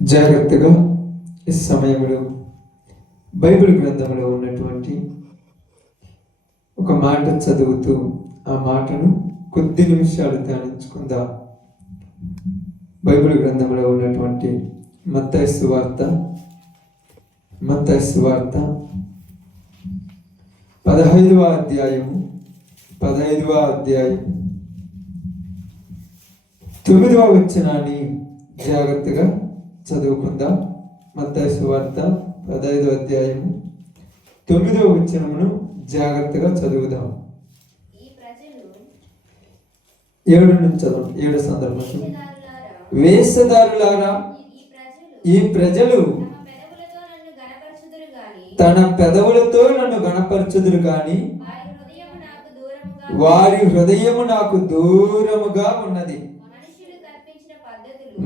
జాగ్రత్తగా ఈ సమయంలో బైబిల్ గ్రంథంలో ఉన్నటువంటి ఒక మాట చదువుతూ ఆ మాటను కొద్ది నిమిషాలు ధ్యానించుకుందాం. బైబిల్ గ్రంథంలో ఉన్నటువంటి మత్తయి సువార్త 15వ అధ్యాయము 9వ వచనాన్ని జాగ్రత్తగా చదువుకుందాం. మత్తయి సువార్త 15వ అధ్యాయము 9వ వచనమును జాగ్రత్తగా చదువుదాం. 7 నుంచి చదవం. 7 సందర్భంలో వేషధారులారా, ఈ ప్రజలు తన పెదవులతో నన్ను గణపరచుదురు గాని వారి హృదయము నాకు దూరముగా ఉన్నది.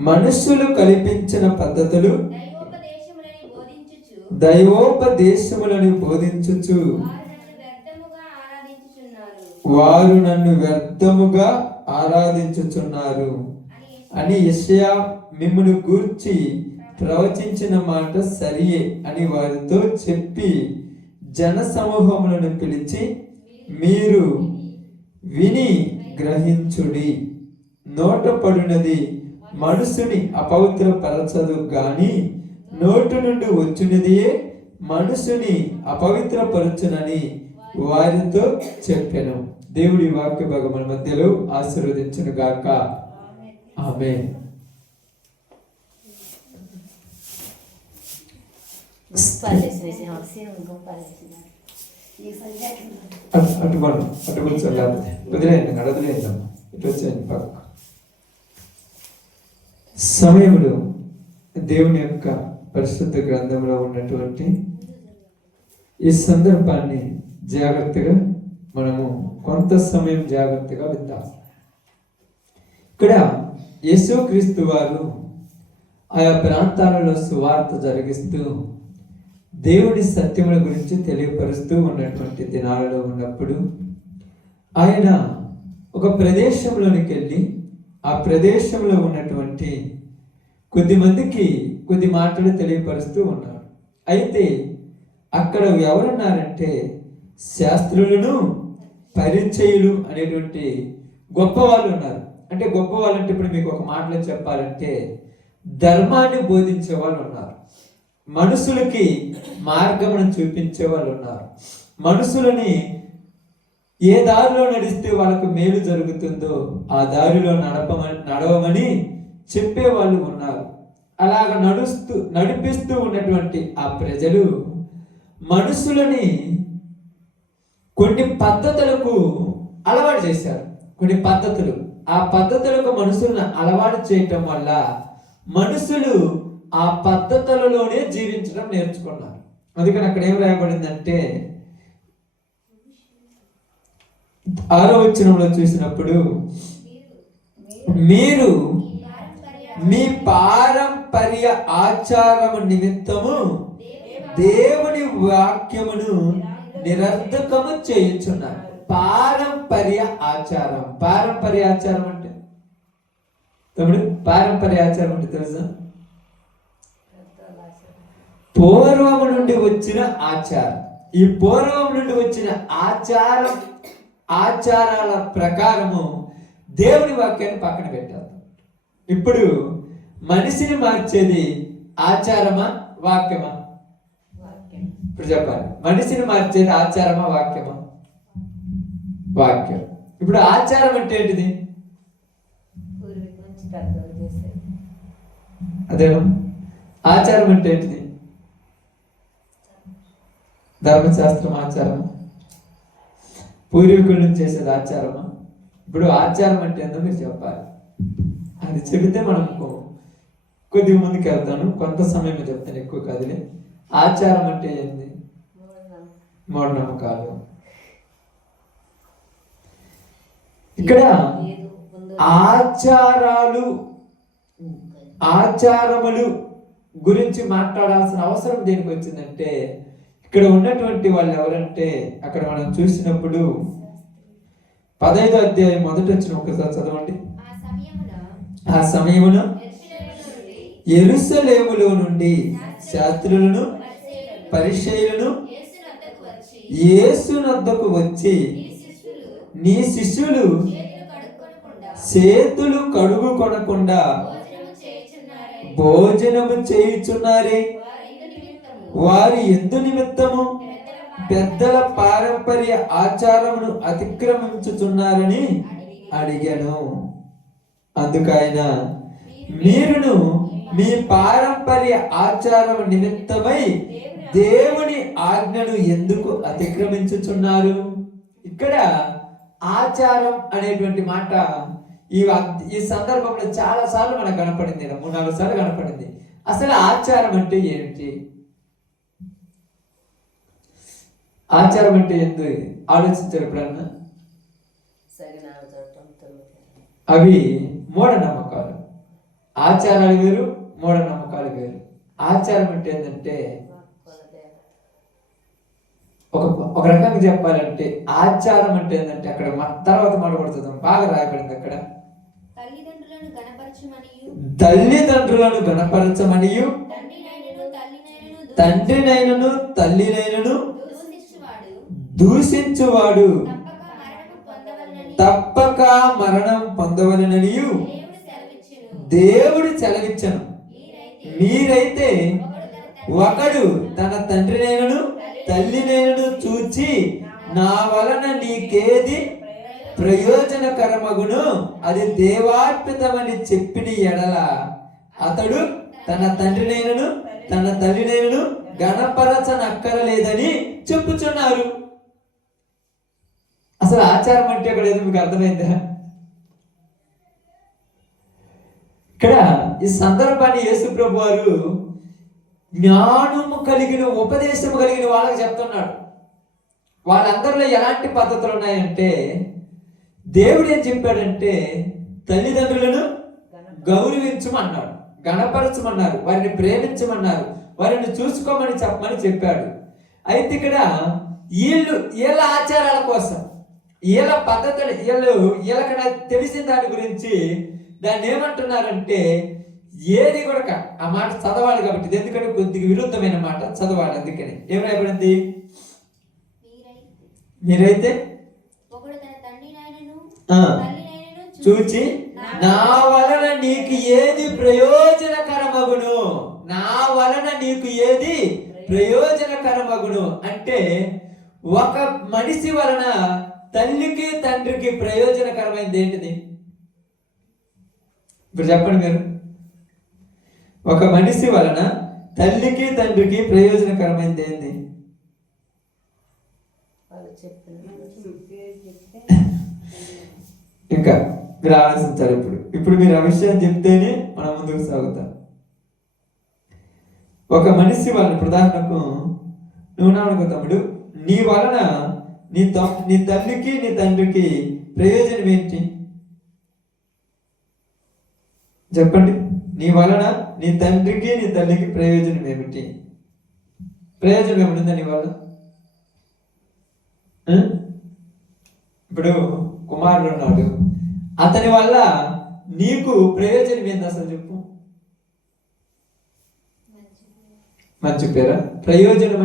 మనుషులు కల్పించిన పద్ధతులు దైవోపదేశములను బోధించుచు వారు నన్ను వ్యర్థముగా ఆరాధించుచున్నారు అని యెషయా మిమ్మును గూర్చి ప్రవచించిన మాట సరియే అని వారితో చెప్పి జన సమూహములను పిలిచి, మీరు విని గ్రహించుడి. నోట పడినది మనుషుని అపవిత్రపరచదు గాని నోటు నుండి వచ్చినదియే మనుషుని అపవిత్రపరచునని వారితో చెప్పెను. దేవుడి వాక్య భాగముల మధ్యలో ఆశీర్వదించును గాక. ఆమేన్. సమయంలో దేవుని యొక్క పరిశుద్ధ గ్రంథంలో ఉన్నటువంటి ఈ సందర్భాన్ని జాగ్రత్తగా మనము కొంత సమయం జాగ్రత్తగా విందాం. ఇక్కడ యేసుక్రీస్తు వారు ఆయా ప్రాంతాలలో సువార్త జరిగిస్తూ దేవుడి సత్యముల గురించి తెలియపరుస్తూ ఉన్నటువంటి దినాలలో ఉన్నప్పుడు ఆయన ఒక ప్రదేశంలోనికి వెళ్ళి ఆ ప్రదేశంలో ఉన్నటువంటి కొద్దిమందికి కొద్ది మాటలు తెలియపరుస్తూ ఉన్నాడు. అయితే అక్కడ ఎవరున్నారంటే శాస్త్రులను పరిచయులు అనేటువంటి గొప్ప వాళ్ళు ఉన్నారు. అంటే గొప్ప వాళ్ళు అంటే ఇప్పుడు మీకు ఒక మాటలో చెప్పాలంటే ధర్మాన్ని బోధించే వాళ్ళు ఉన్నారు, మనుషులకి మార్గమును చూపించే వాళ్ళు ఉన్నారు, మనుషులని ఏ దారిలో నడిస్తే వాళ్ళకు మేలు జరుగుతుందో ఆ దారిలో నడవమని చెప్పే వాళ్ళు ఉన్నారు. అలాగ నడిపిస్తూ ఉన్నటువంటి ఆ ప్రజలు మనుషులని కొన్ని పద్ధతులకు అలవాటు చేశారు. కొన్ని పద్ధతులు, ఆ పద్ధతులకు మనుషులను అలవాటు చేయటం వల్ల మనుషులు ఆ పద్ధతులలోనే జీవించడం నేర్చుకున్నారు. అందుకని అక్కడ ఏం రాయబడిందంటే 6వ వచనంలో చూసినప్పుడు, మీరు మీ పారంపర్య ఆచారము నిమిత్తము దేవుని వాక్యమును నిరర్ధకము చేయుచున్నారు. పారంపర్య ఆచారం. పారంపర్య ఆచారం అంటే తమ్ముడు, పారంపర్య ఆచారం అంటే తెలుసా? పూర్వము నుండి వచ్చిన ఆచారం. ఈ పూర్వం నుండి వచ్చిన ఆచారాల ప్రకారము దేవుని వాక్యాన్ని పక్కన పెట్టారు. ఇప్పుడు మనిషిని మార్చేది ఆచారమా వాక్యమా? ఇప్పుడు చెప్పాలి, మనిషిని మార్చేది ఆచారమా వాక్యమా? వాక్యం. ఇప్పుడు ఆచారం అంటే ఏంటిది? అదేనా? ఆచారం అంటే ఏంటిది? ధర్మశాస్త్రం ఆచారమా? పూర్వీకుల నుంచి చేసేది ఆచారమా? ఇప్పుడు ఆచారం అంటే ఏందో మీరు చెప్పాలి. అది చెబితే మనం కొద్ది మందికి వెళ్తాను, కొంత సమయం చెప్తాను, ఎక్కువ కాదులే. ఆచారం అంటే ఏంది? మూఢనమ్మకాలు. ఇక్కడ ఆచారములు గురించి మాట్లాడాల్సిన అవసరం దేనికి వచ్చిందంటే, ఇక్కడ ఉన్నటువంటి వాళ్ళు ఎవరంటే అక్కడ మనం చూసినప్పుడు 15వ అధ్యాయం మొదటి వచ్చిన ఒకసారి చదవండి. ఆ సమయమున యెరూషలేములో నుండి శాస్త్రులను పరిసయ్యులను యేసు నొద్దకు వచ్చి నీ శిష్యులు చేతులు కడుగుకొనకుండా భోజనము చేయుచున్నారే, వారి ఎందు నిమిత్తము పెద్దల పారంపర్య ఆచారమును అతిక్రమించుచున్నారని అడిగాను. అందుకైన మీరును మీ పారంపర్య ఆచారం నిమిత్తమై దేవుని ఆజ్ఞను ఎందుకు అతిక్రమించుచున్నారు? ఇక్కడ ఆచారం అనేటువంటి మాట ఈ సందర్భంలో చాలా సార్లు మనకు కనపడింది, 3-4 సార్లు కనపడింది. అసలు ఆచారం అంటే ఏమిటి? ఆచారం అంటే ఎందుకు ఆలోచించారు ఎప్పుడన్నా? అవి మూఢనమ్మకాలు. ఆచారాలు వేరు, మూఢనమ్మకాలు వేరు. ఆచారం అంటే ఏంటంటే ఒక రకంగా చెప్పాలంటే ఆచారం అంటే ఏంటంటే అక్కడ తర్వాత మాట్లాడుతుంది, బాగా రాయబడింది అక్కడ. తల్లిదండ్రులను గణపరచమనియు తండ్రినైనను తల్లినైనను దూషించువాడు తప్పక మరణం పొందవలెననియు దేవుడు సెలవిచ్చెను. మీరైతే ఒకడు తన తండ్రినైనను తల్లినైనను చూచి నా వలన నీకేది ప్రయోజనకరమగును అది దేవార్పితమని చెప్పిన ఎడల అతడు తన తండ్రినైనను తన తల్లినైనను గణపరచనక్కరలేదని చెప్పుచున్నారు. అసలు ఆచారం అంటే ఇక్కడ ఏదో మీకు అర్థమైందా? ఇక్కడ ఈ సందర్భాన్ని యేసు ప్రభు వారు జ్ఞానము కలిగిన ఉపదేశము కలిగిన వాళ్ళకి చెప్తున్నాడు. వాళ్ళందరిలో ఎలాంటి పద్ధతులు ఉన్నాయంటే, దేవుడు ఏం చెప్పాడంటే తల్లిదండ్రులను గౌరవించమన్నాడు, గణపరచమన్నారు, వారిని ప్రేమించమన్నారు, వారిని చూసుకోమని చెప్పమని చెప్పాడు. అయితే ఇక్కడ వీళ్ళ ఆచారాల కోసం, వీళ్ళ పద్ధతులు, వీళ్ళకన్నా తెలిసిన దాని గురించి దాన్ని ఏమంటున్నారంటే, ఏది కూడా ఆ మాట చదవాలి కాబట్టి, ఎందుకంటే కొద్దిగా విరుద్ధమైన మాట చదవాలి. అందుకని ఏం రాయబడింది? మీరైతే చూచి నా వలన నీకు ఏది ప్రయోజనకరమగును, నా వలన నీకు ఏది ప్రయోజనకరమగును అంటే ఒక మనిషి వలన తల్లికి తండ్రికి ప్రయోజనకరమైనది ఏంటిది? ఇప్పుడు చెప్పండి మీరు. ఒక మనిషి వలన తల్లికి తండ్రికి ప్రయోజనకరమైనది ఏంది? ఇంకా మీరు ఆలోచించాలి. ఇప్పుడు మీరు ఆ విషయం చెప్తేనే మనం ముందుకు సాగుతాం. ఒక మనిషి వలన, ఉదాహరణకు నువ్వు నానుకో తమ్ముడు, నీ వలన నీ తల్లికి నీ తండ్రికి ప్రయోజనం ఏంటి చెప్పండి? నీ వలన నీ తండ్రికి నీ తల్లికి ప్రయోజనం ఏమిటి? ప్రయోజనం ఏమిటిందా నీ వలన? ఇప్పుడు కుమారుడు ఉన్నాడు, అతని వల్ల నీకు ప్రయోజనం ఏంది అసలు చెప్పు? మంచి పేరా? ప్రయోజనం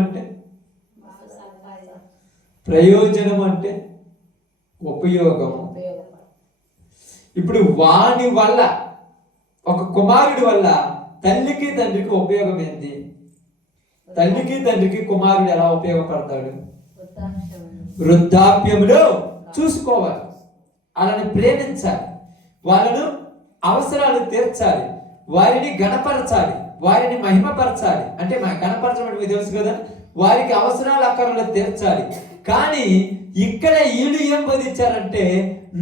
అంటే ఉపయోగం. ఇప్పుడు వాని వల్ల, ఒక కుమారుడి వల్ల తల్లికి తండ్రికి ఉపయోగం ఏంది? తల్లికి తండ్రికి కుమారుడు ఎలా ఉపయోగపడతాడు? వృద్ధాప్యంలో చూసుకోవాలి, వాళ్ళని ప్రేమించాలి, వాళ్ళను అవసరాలు తీర్చాలి, వారిని గణపరచాలి, వారిని మహిమపరచాలి. అంటే గణపరచడం మీకు తెలుసు కదా, వారికి అవసరాలు అక్కర్లు తీర్చాలి. కానీ ఇక్కడ వీళ్ళు ఏం బోధించారంటే,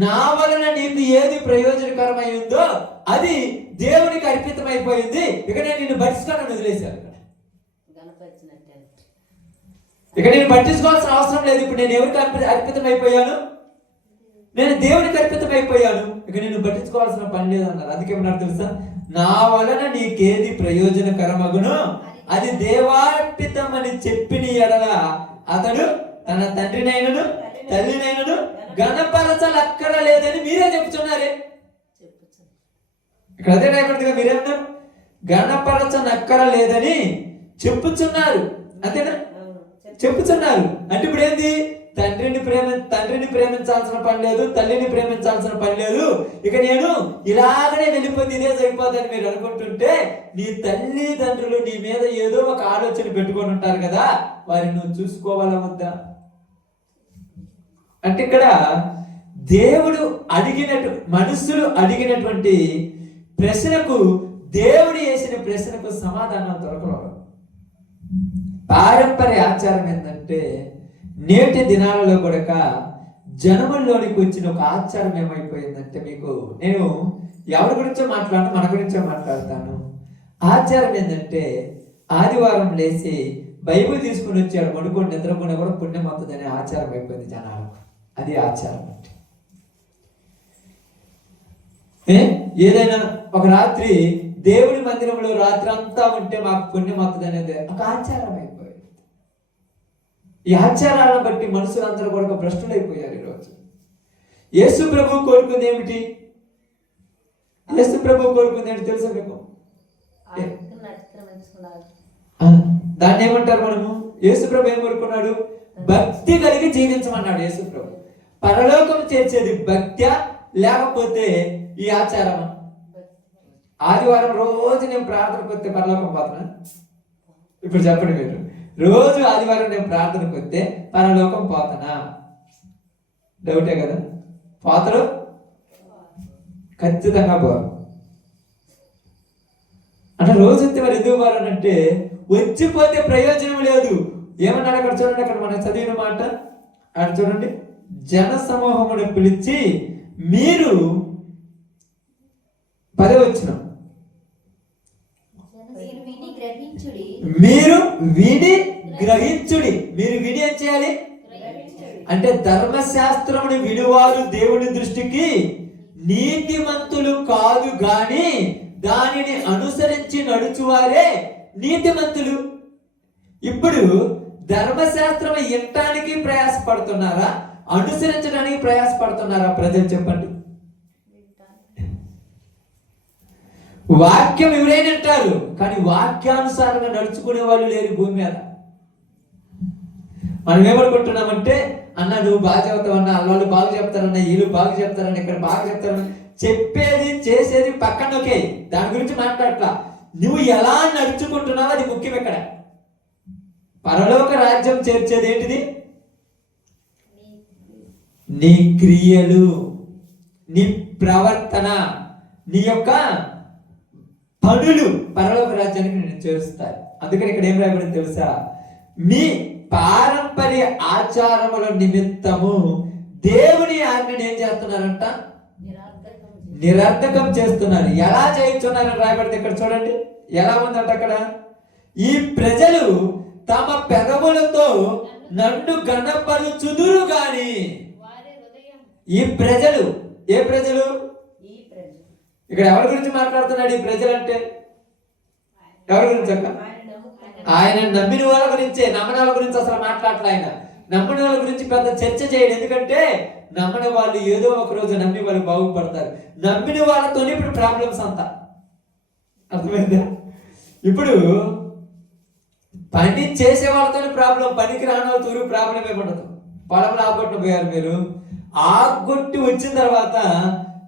నా వలన నీకు ఏది ప్రయోజనకరమై ఉందో అది దేవునికి అర్పితమైపోయింది, ఇక నేను నిన్ను పట్టించుకోవాలని వదిలేశాను. ఇక నేను పట్టించుకోవాల్సిన అవసరం లేదు. ఇప్పుడు నేను ఎవరికి అర్పితమైపోయాను? నేను దేవునికి అర్పితమైపోయాను, ఇక నేను పట్టించుకోవాల్సిన పని లేదన్నారు. అందుకేమన్నారు తెలుసా? నా వలన నీకేది ప్రయోజనకరమగునో అది దేవార్పితమని చెప్పిన ఎడల అతడు తన తండ్రినైనను తల్లినైనను గణపరచలక్కరలేదని మీరే చెప్తున్నారే. ఇక్కడ అదే రాయబడిందిగా, మీరేమన్నారు? గణపరచనక్కర లేదని చెప్పుచున్నారు. అంతేనా? చెప్పుచున్నారు. అంటే ఇప్పుడు ఏంది? తండ్రిని ప్రేమించాల్సిన పని లేదు, తల్లిని ప్రేమించాల్సిన పని లేదు, ఇక నేను ఇలాగనే వెళ్ళిపోతే ఇదే సరిపోదని మీరు అనుకుంటుంటే, నీ తల్లిదండ్రులు నీ మీద ఏదో ఒక ఆలోచన పెట్టుకొని ఉంటారు కదా, వారిని నువ్వు చూసుకోవాలా వద్దా? అంటే ఇక్కడ దేవుడు మనుషులు అడిగినటువంటి ప్రశ్నకు, దేవుడు వేసిన ప్రశ్నకు సమాధానం దొరకలేదు. పారంపర్య ఆచారం ఏంటంటే, నేటి దినాలలో కూడా జనముల్లోనికి వచ్చిన ఒక ఆచారం ఏమైపోయిందంటే, మీకు నేను ఎవరి గురించో మాట్లాడను, మన గురించో మాట్లాడతాను. ఆచారం ఏంటంటే, ఆదివారం లేచి బైబిల్ తీసుకుని వచ్చాడు పడుకొని నిద్రపోయినా కూడా పుణ్యం అవుతుంది అనే ఆచారం అయిపోయింది జనాలకు. అది ఆచారం అంటే. ఏదైనా ఒక రాత్రి దేవుని మందిరంలో రాత్రి అంతా ఉంటే మాకు పుణ్యం అవుతుంది అనేది ఒక ఆచారం అయిపోయింది. ఈ ఆచారాలను బట్టి మనుషులందరూ కూడా భ్రష్టులైపోయారు ఈరోజు. యేసు ప్రభు కోరుకుంది ఏమిటి? యేసు ప్రభు కోరుకుంది ఏంటి తెలుసా మీకు? దాన్ని ఏమంటారు మనము? యేసు ప్రభు ఏం కోరుకున్నాడు? భక్తి కలిగి జీవించమన్నాడు యేసు ప్రభు. పరలోకం చేర్చేది భక్త్యా లేకపోతే ఈ ఆచారమా? ఆదివారం రోజు నేను ప్రార్థనకు వస్తే పరలోకం పోతున్నా? ఇప్పుడు చెప్పండి మీరు. రోజు ఆదివారం నేను ప్రార్థనకు వస్తే పరలోకం పోతానా? డౌటే కదా. పోతారు? ఖచ్చితంగా పోరు. అంటే రోజు వస్తే మరి ఎందుకు పోరానంటే, వచ్చిపోతే ప్రయోజనం లేదు. ఏమన్నాడు అక్కడ చూడండి, అక్కడ మనం చదివిన మాట అక్కడ చూడండి. జన సమూహమును పిలిచి మీరు 10వ వచనం, మీరు విని గ్రహించుడి. మీరు విని ఏం చేయాలి అంటే, ధర్మశాస్త్రమును వినివారు దేవుని దృష్టికి నీతిమంతులు కాదు గాని దానిని అనుసరించి నడుచువారే నీతిమంతులు. ఇప్పుడు ధర్మశాస్త్రం వినటానికి ప్రయాసపడుతున్నారా, అనుసరించడానికి ప్రయాసపడుతున్నారా ప్రజలు? చెప్పండి. వాక్యం ఎవరైనా అంటారు, కానీ వాక్యానుసారంగా నడుచుకునే వాళ్ళు లేరు భూమి మీద. మనం ఏమనుకుంటున్నామంటే, అన్న నువ్వు బాగా చెప్తావన్నా, వాళ్ళు బాగా చెప్తారన్నా, వీళ్ళు బాగా చెప్తారన్నా, ఇక్కడ బాగా చెప్తారన్నా, చెప్పేది చేసేది పక్కనొకే, దాని గురించి మాట్లాడట్లా. నువ్వు ఎలా నడుచుకుంటున్నావు అది ముఖ్యం. ఇక్కడ పరలోక రాజ్యం చేర్చేది ఏంటిది? నీ క్రియలు, నీ ప్రవర్తన, నీ యొక్క పనులు పరలోక రాజ్యానికి నేను చేరుస్తాయి. అందుకని ఇక్కడ ఏం రాయబడింది తెలుసా? మీ పారంపర్య ఆచారముల నిమిత్తము దేవుని ఆజ్ఞను ఏం చేస్తున్నారంట? నిరర్ధకం చేస్తున్నారు. ఎలా చేయించున్నారని రాయబడింది ఇక్కడ చూడండి. ఎలా ఉందంట అక్కడ? ఈ ప్రజలు తమ పెదవులతో నన్ను గణపరుచుదురు గాని. ఈ ప్రజలు ఏ ప్రజలు? ఇక్కడ ఎవరి గురించి మాట్లాడుతున్నాడు? ఈ ప్రజలు అంటే ఎవరి గురించి అక్క? ఆయన నమ్మిన వాళ్ళ గురించే. నమ్మని వాళ్ళ గురించి అసలు మాట్లాడలే ఆయన. నమ్మని వాళ్ళ గురించి పెద్ద చర్చ చేయడు. ఎందుకంటే నమ్మని వాళ్ళు ఏదో ఒక రోజు నమ్మి వాళ్ళు బాగుపడతారు. నమ్మిన వాళ్ళతోనే ఇప్పుడు ప్రాబ్లమ్స్ అంతా. అర్థమైందా? ఇప్పుడు పని చేసే వాళ్ళతోనే ప్రాబ్లం, పనికి రాని వాళ్ళతో ప్రాబ్లం ఏముండదు. పొలంలో ఆగొట్టు పోయారు మీరు, ఆగొట్టి వచ్చిన తర్వాత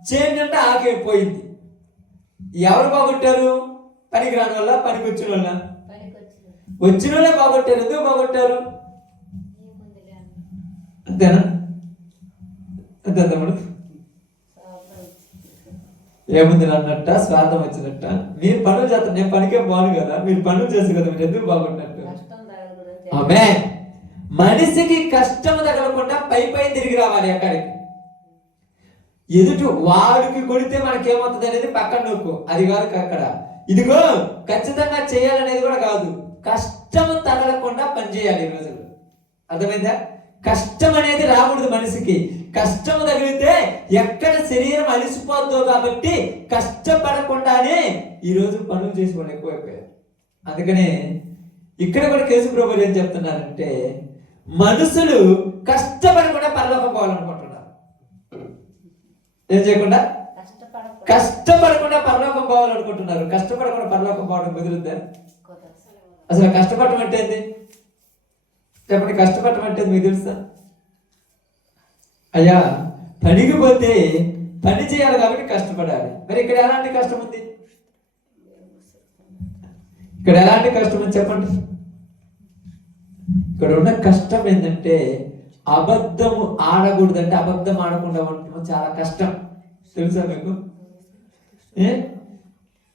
చేయండి అంటే ఆగిపోయింది. ఎవరు బాగొట్టారు? పనికి రాని వల్ల, పనికి వచ్చిన వల్ల? వచ్చిన వాళ్ళే బాగొట్టారు. ఎందుకు బాగొట్టారు? అంతేనా? అంతే తమ్ముడు? ఏముంది అన్నట్ట, స్వార్థం వచ్చినట్ట. మీరు పనులు చేస్తారు, నేను పనికే బాను కదా, మీరు పనులు చేస్తారు కదా, మీరు ఎందుకు బాగుంటున్నట్టు? ఆమె మనిషికి కష్టం తగలకుండా పై తిరిగి రావాలి. ఎక్కడికి? ఎదుటి వాడికి కొడితే మనకేమవుతుంది అనేది పక్కన నొక్కు, అది కాదు అక్కడ. ఇదిగో ఖచ్చితంగా చేయాలనేది కూడా కాదు, కష్టము తగలకుండా పనిచేయాలి ఈ రోజుల్లో. అర్థమైందా? కష్టం అనేది రాకూడదు మనిషికి. కష్టము తగిలితే ఎక్కడ శరీరం అలిసిపోద్దో కాబట్టి కష్టపడకుండానే ఈరోజు పనులు చేసి వాళ్ళు ఎక్కువైపోయారు. అందుకనే ఇక్కడ కూడా కేసు ప్రభు ఏం చెప్తున్నారంటే, మనుషులు కష్టపడకుండా పరలోకం పోవాలనుకుంటున్నారు. ఏం చేయకుండా? కష్టపడకుండా పరలోకం పోవాలనుకుంటున్నారు. కష్టపడకుండా పరలోకం పోవడం కుదురుద్దా? అసలు కష్టపడటం అంటే ఏంది చెప్పండి? కష్టపడటం అంటే మీకు తెలుసా? అయ్యా పనికి పోతే పని చేయాలి కాబట్టి కష్టపడాలి. మరి ఇక్కడ ఎలాంటి కష్టం ఉంది? ఇక్కడ ఎలాంటి కష్టం ఉంది చెప్పండి? ఇక్కడ ఉన్న కష్టం ఏంటంటే అబద్ధము ఆడకూడదంటే అబద్ధం ఆడకుండా ఉండటం చాలా కష్టం. తెలుసా మీకు?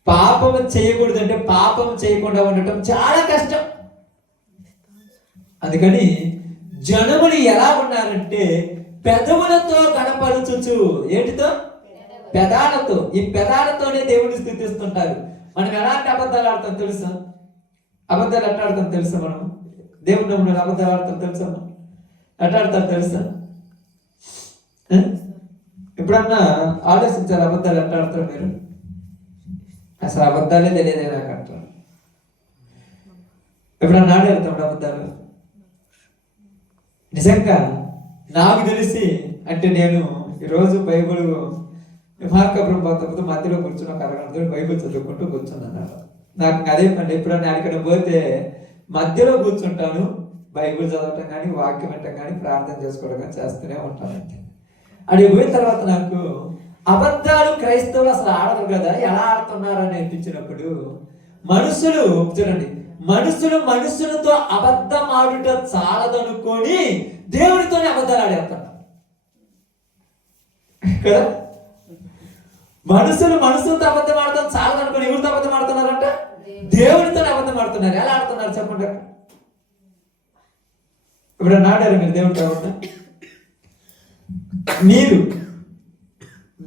పాపము చేయకూడదంటే పాపం చేయకుండా ఉండటం చాలా కష్టం. అందుకని జనములు ఎలా ఉన్నారంటే పెదవులతో కనపరచుచు, ఏంటితో? పెదాలతో. ఈ పెదాలతోనే దేవుడిని స్తుతిస్తుంటారు. మనం ఎలాంటి అబద్ధాలు ఆడతాం తెలుసా? అబద్ధాలు ఎట్లా ఆడతాం తెలుసా? మనం దేవుడి నమ్మున అబద్ధాలు ఆడతాం తెలుసా? ఎట్లా ఆడతారు తెలుసా? ఎప్పుడన్నా ఆలోచించారు అబద్ధాలు ఎట్లా ఆడతారు మీరు? అసలు అబద్ధాలే తెలియదే నాకు అంటారు. ఎప్పుడన్నా ఆడేస్తాడు అబద్ధాలు? నిజంగా నాకు తెలిసి అంటే నేను ఈరోజు బైబుల్ మార్కపురం పోతే మధ్యలో కూర్చున్న ఒక అరగంట బైబుల్ చదువుకుంటూ కూర్చున్నాను. నాకు అదే పని. ఎప్పుడన్నా అక్కడికి పోతే మధ్యలో కూర్చుంటాను, బైబుల్ చదవటం కానీ వాక్యం వినటం కానీ ప్రార్థన చేసుకోవడం కానీ చేస్తూనే ఉంటాను. అంతే. అడిగి పోయిన తర్వాత నాకు అబద్ధాలు క్రైస్తవులు అసలు ఆడరు కదా, ఎలా ఆడుతున్నారని అనిపించినప్పుడు మనుషులు చూడండి, మనుషులతో అబద్ధం ఆడుట చాలదనుకొని దేవుడితోనే అబద్ధాలు ఆడేస్తున్నారు కదా. మనుషులతో అబద్ధం ఆడతాం చాలదనుకొని ఎవరితో అబద్ధం ఆడుతున్నారంట? దేవుడితోనే అబద్ధం ఆడుతున్నారు. ఎలా ఆడుతున్నారు చెప్పండి? ఇప్పుడు నాడారు మీరు దేవుడితో అబద్ధం? మీరు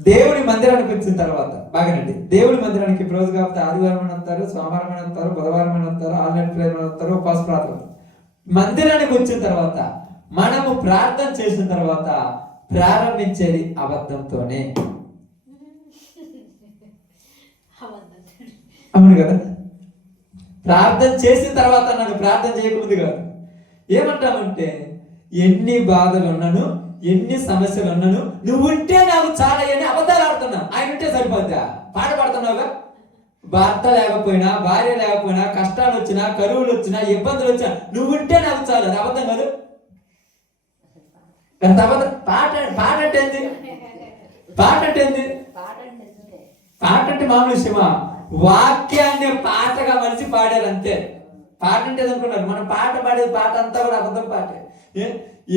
దేవుడి మందిరానికి వచ్చిన తర్వాత బాగానండి, దేవుడి మందిరానికి రోజు కాకపోతే ఆదివారం అని వస్తారు, సోమవారం అని వస్తారు, బుధవారం అని వస్తారు, ఆల్నైట్ ప్రేయర్ అని వస్తారు, ఉపవాస ప్రార్థన. మందిరానికి వచ్చిన తర్వాత మనము ప్రార్థన చేసిన తర్వాత ప్రారంభించేది అబద్ధంతోనే. అవును కదా? ప్రార్థన చేసిన తర్వాత నన్ను ప్రార్థన చేయకముందు కాదు. ఏమంటామంటే ఎన్ని బాధలు ఉన్నాను, ఎన్ని సమస్యలు ఉన్నాను, నువ్వు ఉంటే నాకు చాలా అని అబద్ధాలు ఆడుతున్నావు. ఆయన ఉంటే సరిపోద్దా? పాట పాడుతున్నావుగా. భర్త లేకపోయినా, భార్య లేకపోయినా, కష్టాలు వచ్చినా, కరువులు వచ్చినా, ఇబ్బందులు వచ్చినా నువ్వు ఉంటే నాకు చాలు. అది అబద్ధం కాదు? పాట అంటే ఏంది? పాట అంటే మామూలు విషయమా? వాక్యాన్ని పాటగా మనిషి పాడారు అంతే. పాట అంటే అనుకున్నారు. మనం పాట పాడేది పాట అంతా కూడా అబద్ధం పాటే.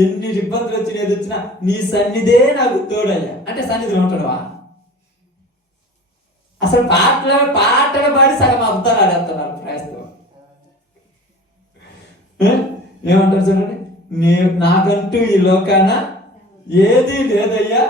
ఎన్ని ఇబ్బందులు వచ్చినా ఏది వచ్చినా నీ సన్నిధే నాకు తోడయ్యా అంటే సన్నిధిలో ఉంటాడువా? అసలు పాటగా పాడి సగం అబద్ధాలు ఆడేస్తున్నారు క్రైస్తవం. ఏమంటారు చూడండి, నాకంటూ ఈ లోకాన ఏది లేదయ్యా,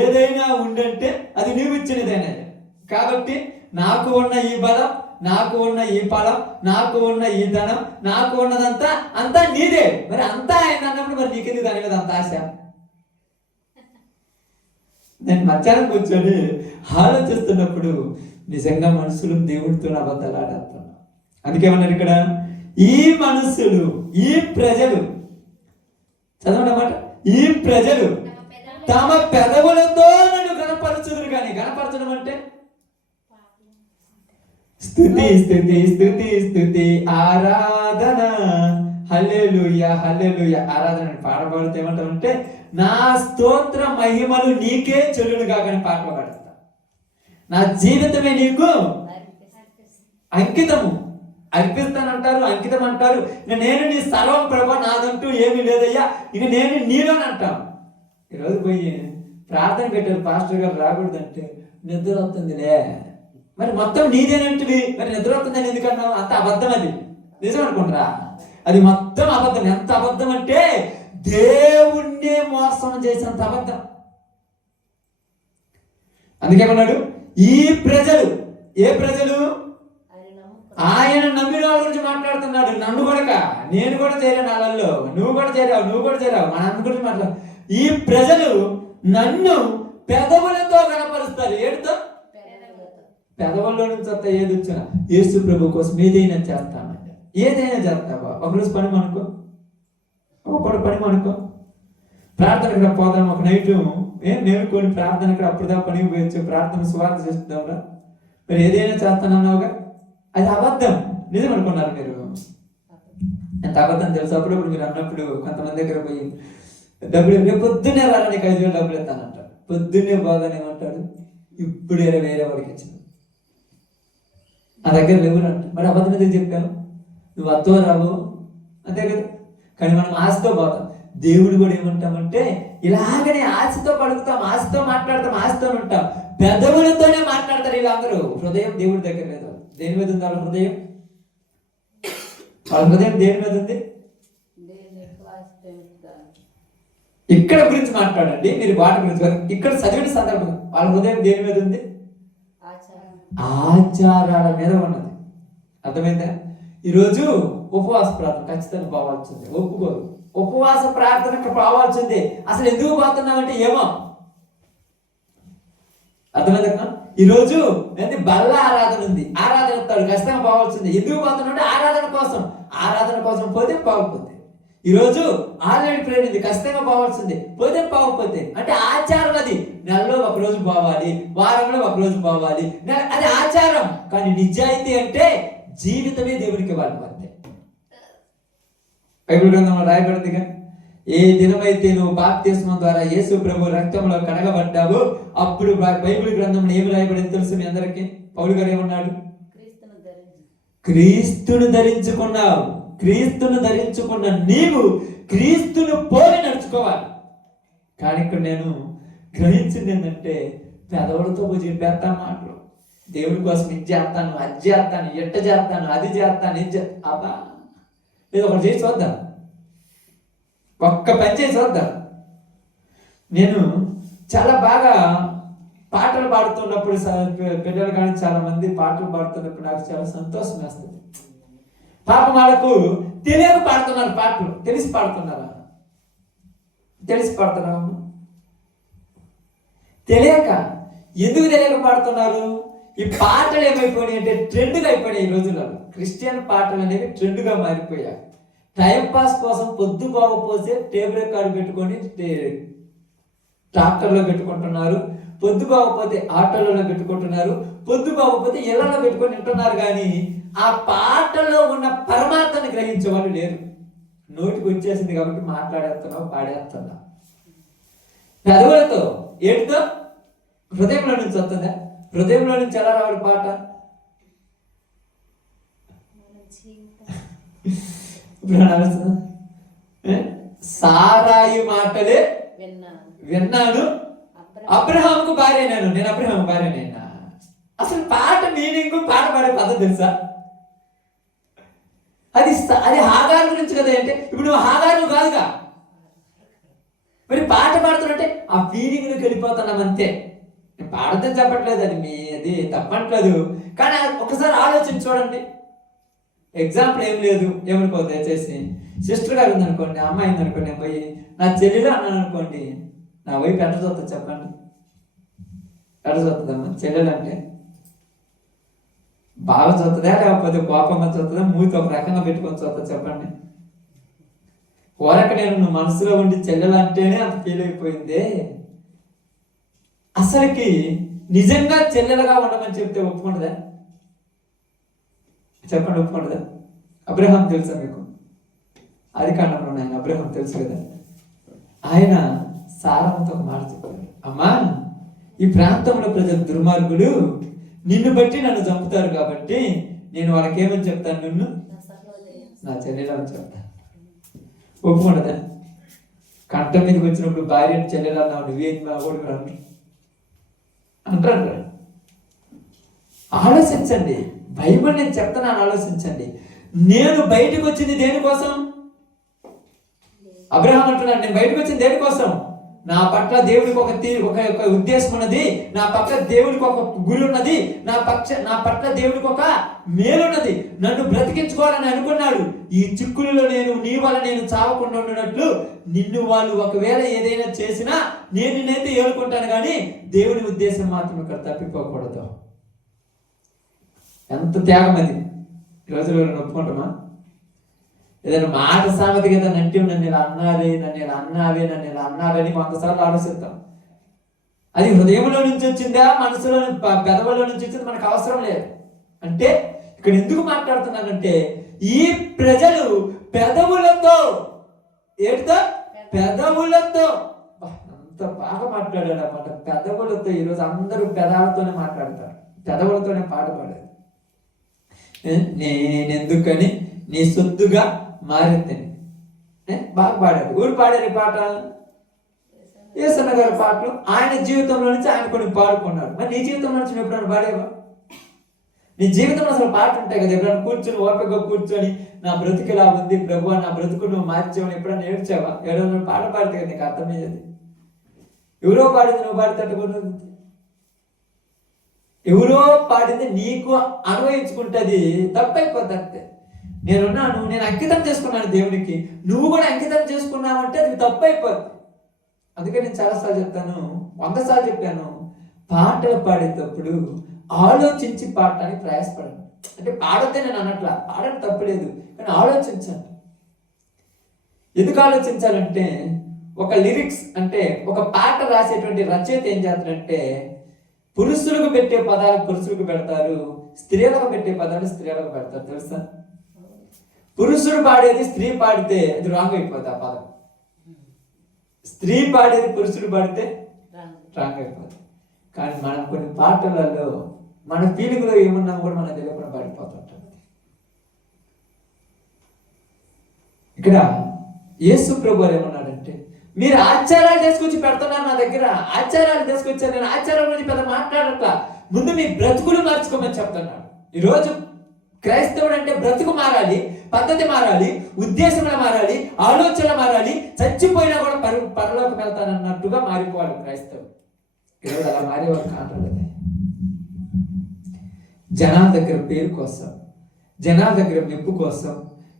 ఏదైనా ఉండంటే అది నీవు ఇచ్చినదేనయ్యా. కాబట్టి నాకు ఉన్న ఈ బలం, నాకు ఉన్న ఈ ఫలం, నాకు ఉన్న ఈ ధనం, నాకు ఉన్నదంతా అంతా నీదే. మరి అంతా ఆయన అన్నప్పుడు మరి నీకెందుకు దాని మీద అంత ఆశ? నేను మధ్యాహ్నం కూర్చొని ఆలోచిస్తున్నప్పుడు నిజంగా మనుషులు దేవుడితో అబద్ధాలు ఆడేస్తున్నారు. అందుకేమన్నారు ఇక్కడ, ఈ మనుషులు, ఈ ప్రజలు, చదవండి అన్నమాట, ఈ ప్రజలు తమ పెదవులతో నన్ను గణపరచుదురు. కానీ గణపరచడం అంటే స్తుతి స్తుతి స్తుతి స్తుతి ఆరాధన, హల్లెలూయా హల్లెలూయా ఆరాధన పాడబడితే ఏమంటారంటే నా స్తోత్ర మహిమలు నీకే చెల్లులుగా కానీ పాటలు పాడతా. నా జీవితమే నీకు అంకితము అర్పిస్తానంటారు, అంకితం అంటారు. నేను నీ సర్వం ప్రభా, నాదంటూ ఏమీ లేదయ్యా, ఇక నేను నీలోనే అంటాను. ఈరోజు పోయి ప్రార్థన పెట్టారు, పాస్టర్ గారు రాకూడదంటే నిద్ర వస్తుందిలే. మరి మొత్తం నీదేనంటివి, మరి నిద్ర వస్తుందని ఎందుకన్నావు? అంత అబద్ధం. అది నిజం అనుకుంటారా? అది మొత్తం అబద్ధం. ఎంత అబద్ధం అంటే దేవుణ్ణి మోసం చేసినంత అబద్ధం. అందుకేమన్నాడు, ఈ ప్రజలు, ఏ ప్రజలు? ఆయన నమ్మిన వాళ్ళ గురించి మాట్లాడుతున్నాడు. నన్ను కొడక, నేను కూడా చేరాను వాళ్ళల్లో, నువ్వు కూడా చేరావు, మన అందరి గురించి మాట్లాడు. ఈ ప్రజలు నన్ను పెదవులతో కనపరుస్తారు. ఏడుతో? పెదవుల్లో నుంచి వస్తా ఏది వచ్చినా యేసు ప్రభు కోసం ఏదైనా చేస్తానంటే. ఏదైనా చేస్తావా? ఒకరోజు పని అనుకో, ఒకప్పుడు పని అనుకో, ప్రార్థనకు పోదాం. ఒక నైట్ మేము కొన్ని ప్రార్థన ఇక్కడ అప్పుడుదా పనికి పోయొచ్చు, ప్రార్థన స్వార్థ చేస్తున్నావురా, మరి ఏదైనా చేస్తానన్నావుగా, అది అబద్ధం. నిజం అనుకున్నారు మీరు? ఎంత అబద్ధం తెలుసు. అప్పుడప్పుడు మీరు అన్నప్పుడు కొంతమంది దగ్గర పోయి డబ్బులు రేపు పొద్దున్నే రారా నీకు 5,000 డబ్బులు ఇస్తానంటాడు. పొద్దున్నే బాగానేమంటాడు, ఇప్పుడు వేరే వాడికి ఇచ్చింది నా దగ్గర లేవు అంట. మరి అబద్ధం ఎందుకు చెప్పాను? నువ్వు అత్తో రావు అంతే కదా. కానీ మనం ఆశతో పోతాం. దేవుడు కూడా ఏమంటామంటే ఇలాగనే ఆశతో పడుకుతాం, ఆశతో మాట్లాడతాం, ఆశతో ఉంటాం. పెదవులతోనే మాట్లాడతారు వీళ్ళందరూ. హృదయం దేవుడి దగ్గర లేదు. దేని మీద ఉంది వాళ్ళ హృదయం? వాళ్ళ హృదయం దేని మీద ఉంది? ఇక్కడ గురించి మాట్లాడండి మీరు, వాటి గురించి ఇక్కడ చదివిన సందర్భం. వాళ్ళ హృదయం దేని మీద ఉంది? ఆచారాల మీద ఉన్నది. అర్థమైందా? ఈరోజు ఉపవాస ప్రార్థన ఖచ్చితంగా పోవాల్సిందే. ఒప్పుకోరు. ఉపవాస ప్రార్థనకు పోవాల్సిందే. అసలు ఎందుకు పోతున్నామంటే ఏమో అర్థమైందా? ఈరోజు బల్ల ఆరాధన ఉంది, ఆరాధన వస్తాడు, ఖచ్చితంగా పోవాల్సిందే. ఎందుకు పోతున్నామంటే ఆరాధన కోసం. ఆరాధన కోసం పోతే పోకపోతే. ఈరోజు ఆల్రెడీ ప్రేయర్ ఉంది, ఖచ్చితంగా పోవాల్సిందే, పోతే పోకపోతే. అంటే ఆచారం అది. నెలలో ఒకరోజు పోవాలి, వారంలో ఒకరోజు పోవాలి, అది ఆచారం. కానీ నిజాయితీ అంటే జీవితమే దేవుడికి ఇవ్వాలి. అంతే బైబిల్ గ్రంథంలో రాయబడిందిగా, ఏ దినమైతే నువ్వు బాప్తిస్మం ద్వారా యేసు ప్రభు రక్తంలో కడగబడ్డావు, అప్పుడు బైబిల్ గ్రంథంలో ఏమి రాయబడింది తెలుసు మీ అందరికీ? పౌలు గారు ఏమన్నాడు? క్రీస్తును ధరించుకున్నావు. క్రీస్తును ధరించుకున్న నీవు క్రీస్తును పోలి నడుచుకోవాలి. కానీ ఇక్కడ నేను గ్రహించింది ఏంటంటే పెదవులతో చెప్పేస్తా మాటలు. దేవుడి కోసం ఇది చేస్తాను, అది చేస్తాను, ఎట్ట చేస్తాను, అది చేస్తాను, ఇది అబ్బా లేదు. ఒకటి చేసి చూద్దాం, ఒక్క పని చేసి చూద్దాం. నేను చాలా బాగా పాటలు పాడుతున్నప్పుడు, పిల్లలు కానీ చాలా మంది పాటలు పాడుతున్నప్పుడు నాకు చాలా సంతోషం వేస్తుంది. పాపం వాళ్ళకు తెలియక పాడుతున్నారు పాటలు. తెలిసి పాడుతున్నారా? తెలిసి పాడుతున్నారా? తెలియక. ఎందుకు తెలియక పాడుతున్నారు? ఈ పాటలు ఏమైపోయినాయి అంటే ట్రెండ్గా అయిపోయినాయి ఈ రోజులలో. క్రిస్టియన్ పాటలు అనేవి ట్రెండ్గా మారిపోయాయి. టైం పాస్ కోసం పొద్దు పోకపోతే టేబుల్ రికార్డు పెట్టుకొని ట్రాక్టర్లో పెట్టుకుంటున్నారు, పొద్దు పోకపోతే ఆటోలలో పెట్టుకుంటున్నారు, పొద్దు పోకపోతే ఇళ్లలో పెట్టుకొని వింటున్నారు. కానీ ఆ పాటలో ఉన్న పరమాత్మని గ్రహించే వాళ్ళు లేరు. నోటికి వచ్చేసింది కాబట్టి మాట్లాడేస్తున్నావు, పాడేస్తున్నావు పెదవులతో. ఏంటితో? హృదయంలో నుంచి వస్తుందా? హృదయంలో నుంచి ఎలా రావాలి పాట? సారాయి మాటలే విన్నాను, అబ్రహాముకు భార్య నేను అబ్రహాము భార్య నేనా? అసలు పాట మీనింగ్, పాట పాడే పద్ధతి తెలుసా? అది హాగారు గురించి కదా. అంటే ఇప్పుడు నువ్వు హాగారు కాదుగా, మరి పాట పాడుతున్నట్టే ఆ ఫీలింగ్లోకి వెళ్ళిపోతున్నాం అంతే. నేను పాడదని చెప్పట్లేదు, అది తప్పట్లేదు. కానీ ఒకసారి ఆలోచించి చూడండి. ఎగ్జాంపుల్ ఏం లేదు, ఏమనుకోవద్దు దయచేసి. సిస్టర్ గారు ఉందనుకోండి, అమ్మాయి ఉందనుకోండి, నేను పోయి నా చెల్లెలు అన్నాను అనుకోండి, నా వైపు ఎట్ట చూస్తుంది చెప్పండి? ఎట్ట చూస్తుందమ్మా? చెల్లెలు అంటే బాగా చూస్తుందా, లేకపోతే కోపంగా చూస్తుందా, మూతి ఒక రకంగా పెట్టుకొని చూస్తా చెప్పండి? ఓరక నేను మనసులో ఉండి చెల్లెలు అంటేనే అంత ఫీల్ అయిపోయిందే. అసలుకి నిజంగా చెల్లెలుగా ఉండమని చెప్తే ఒప్పుకుంటుందా? చెప్పండి, ఒప్పుకుంటుందా? అబ్రహాం తెలుసా మీకు? అది కారణంలో ఆయన అబ్రహాం తెలుసు కదా. ఆయన సారాంతో ఒక మాట చెప్పారు, అమ్మా ఈ ప్రాంతంలో ప్రజలు దుర్మార్గులు, నిన్ను బట్టి నన్ను చంపుతారు కాబట్టి నేను వాళ్ళకి ఏమని చెప్తాను? నిన్ను నా చెల్లెలని చెప్తాను. ఒప్పుకుంటుందా? కంఠం మీదకి వచ్చినప్పుడు భార్య చెల్లెలు అన్నావు, నువ్వేం బాగోడు అంటారు. ఆలోచించండి. బైబిల్ నేను చెప్తున్నాను, ఆలోచించండి. నేను బయటకు వచ్చింది దేనికోసం? అబ్రహాం అంటున్నాడు, నేను బయటకు వచ్చింది దేనికోసం? నా పట్ల దేవుడికి ఒక ఉద్దేశం ఉన్నది, నా పట్ల దేవుడికి ఒక గురి ఉన్నది, నా పట్ల దేవుడికి ఒక మేలున్నది. నన్ను బ్రతికించుకోవాలని అనుకున్నాడు. ఈ చిక్కులలో నీ వల్ల నేను చావకుండా ఉన్నట్లు నిన్ను వాళ్ళు ఒకవేళ ఏదైనా చేసినా నేను నిన్నైతే ఏలుకుంటాను, కానీ దేవుడి ఉద్దేశం మాత్రం ఇక్కడ తప్పిపోకూడదు. ఎంత త్యాగం అది! ఈ రోజులో ఒప్పుకుంటామా? ఏదైనా మాట సామెత కదా, అంటే నన్ను ఇలా అన్నారే, నన్ను ఇలా అన్నారే, నన్ను ఇలా అన్నారని కొంతసార్లు ఆలోచిస్తాం. అది హృదయంలో నుంచి వచ్చిందా, మనసులో పెదవుల్లో నుంచి వచ్చింది, మనకు అవసరం లేదు. అంటే ఇక్కడ ఎందుకు మాట్లాడుతున్నానంటే, ఈ ప్రజలు పెదవులతో, ఏడుతో పెదవులతో, అంత బాగా మాట్లాడాడు అన్నమాట. పెదవులతో. ఈరోజు అందరూ పెదాలతోనే మాట్లాడతారు, పెదవులతోనే పాట పాడారు. నేనెందుకని నీ సొత్తుగా మారిందని బాగా పాడాడు. ఊరు పాడారు ఈ పాట, యేసన్న గారి పాటలు. ఆయన జీవితంలో నుంచి ఆయన కొన్ని పాడుకున్నాడు. మరి నీ జీవితంలో నుంచి నువ్వు ఎప్పుడైనా పాడేవా? నీ జీవితంలో అసలు పాట ఉంటాయి కదా. ఎప్పుడైనా కూర్చొని ఓపికగా కూర్చొని నా బ్రతుకు ఇలా ఉంది ప్రభు, నా బ్రతుకు నువ్వు మార్చావని ఎప్పుడైనా ఏడ్చావా? ఎవరైనా పాట పాడితే కదా నీకు అర్థమయ్యేది. ఎవరో పాడింది నువ్వు పాడితే అట్టుకున్నది, ఎవరో పాడింది నీకు అన్వయించుకుంటుంది, తప్పైపోద్ది అంతే. నేనున్నాను, నేను అంకితం చేసుకున్నాను దేవునికి, నువ్వు కూడా అంకితం చేసుకున్నావంటే అది తప్పైపోద్ది. అందుకే నేను చాలాసార్లు చెప్తాను, 100 సార్లు చెప్పాను, పాటలు పాడేటప్పుడు ఆలోచించి పాడటానికి ప్రయాసపడండి. అంటే పాడొద్దే నేను అన్నట్లా, పాడడం తప్పలేదు, కానీ ఆలోచించండి. ఎందుకు ఆలోచించాలంటే, ఒక లిరిక్స్ అంటే ఒక పాట రాసేటువంటి రచయిత ఏం చేస్తాడంటే, పురుషులకు పెట్టే పదాలు పురుషులకు పెడతారు, స్త్రీలకు పెట్టే పదాలు స్త్రీలకు పెడతారు. తెలుసా? పురుషుడు పాడేది స్త్రీ పాడితే అది రాంగ్ అయిపోతుంది ఆ పదం. స్త్రీ పాడేది పురుషుడు పాడితే రాంగ్ అయిపోతుంది. కానీ మనం కొన్ని పాటలలో మన ఫీలింగ్లో ఏమున్నా కూడా మనం తెలియకుండా పడిపోతుంటాం. ఇక్కడ యేసు ప్రభువు ఏమన్నాడంటే, మీరు ఆచారాలు తీసుకొచ్చి పెడుతున్నారు నా దగ్గర, ఆచారాలు తీసుకొచ్చారు, నేను ఆచారం గురించి పెద్ద మాట్లాడట్లా, ముందు మీ బ్రతుకులు మార్చుకోమని చెప్తున్నాడు. ఈరోజు క్రైస్తవుడు అంటే బ్రతుకు మారాలి, పద్ధతి మారాలి, ఉద్దేశంలో మారాలి, ఆలోచన మారాలి, చచ్చిపోయినా కూడా పరలోకి వెళ్తానన్నట్టుగా మారిపోవాలి క్రైస్తవుడు. ఈరోజు అలా మారేవాడు కాంటాడు. జనాల దగ్గర పేరు కోసం, జనాల దగ్గర మెప్పు కోసం,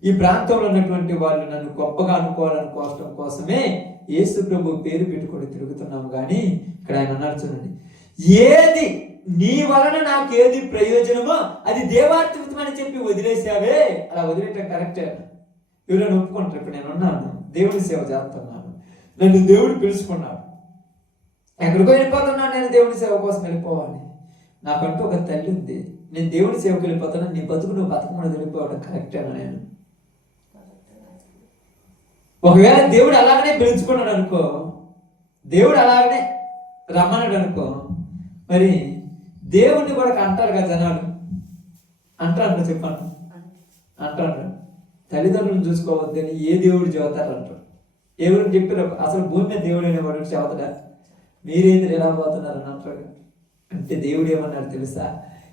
ఈ ప్రాంతంలో ఉన్నటువంటి వాళ్ళు నన్ను గొప్పగా అనుకోవాలనుకోవడం కోసమే యేసు ప్రభు పేరు పెట్టుకొని తిరుగుతున్నాము. కానీ ఇక్కడ ఆయన అన్నారు చూడండి, ఏది నీ వలన నాకేది ప్రయోజనమో అది దేవార్పితం అని చెప్పి వదిలేసావే. అలా వదిలేయటం కరెక్టే. ఎవరైనా ఒప్పుకుంటారు, ఇప్పుడు నేను ఉన్నాను, దేవుడి సేవ చేస్తున్నాను, నన్ను దేవుడు పిలుచుకున్నాడు, ఎక్కడికో వెళ్ళిపోతున్నాను, నేను దేవుడి సేవ కోసం వెళ్ళిపోవాలి, నాకంటూ ఒక తల్లి ఉంది, నేను దేవుడి సేవకు వెళ్ళిపోతాను, నీ బతుకు నువ్వు బతకమని వెళ్ళిపోవడం కరెక్టేనా? నేను ఒకవేళ దేవుడు అలాగనే పిలుచుకున్నాడు అనుకో, దేవుడు అలాగనే రమ్మన్నాడు అనుకో, మరి దేవుడిని కూడా అంటారు కదా జనాలు, అంటారు, చెప్పాను అంటారు, తల్లిదండ్రులను చూసుకోవద్దని ఏ దేవుడు చెబుతారు అంటారు. ఎవరు చెప్పారు? అసలు భూమి మీద దేవుడు అనేవాడు చెబుతాడా? మీరేది ఎలా పోతున్నారని అంటారు. అంటే దేవుడు ఏమన్నాడు తెలుసా?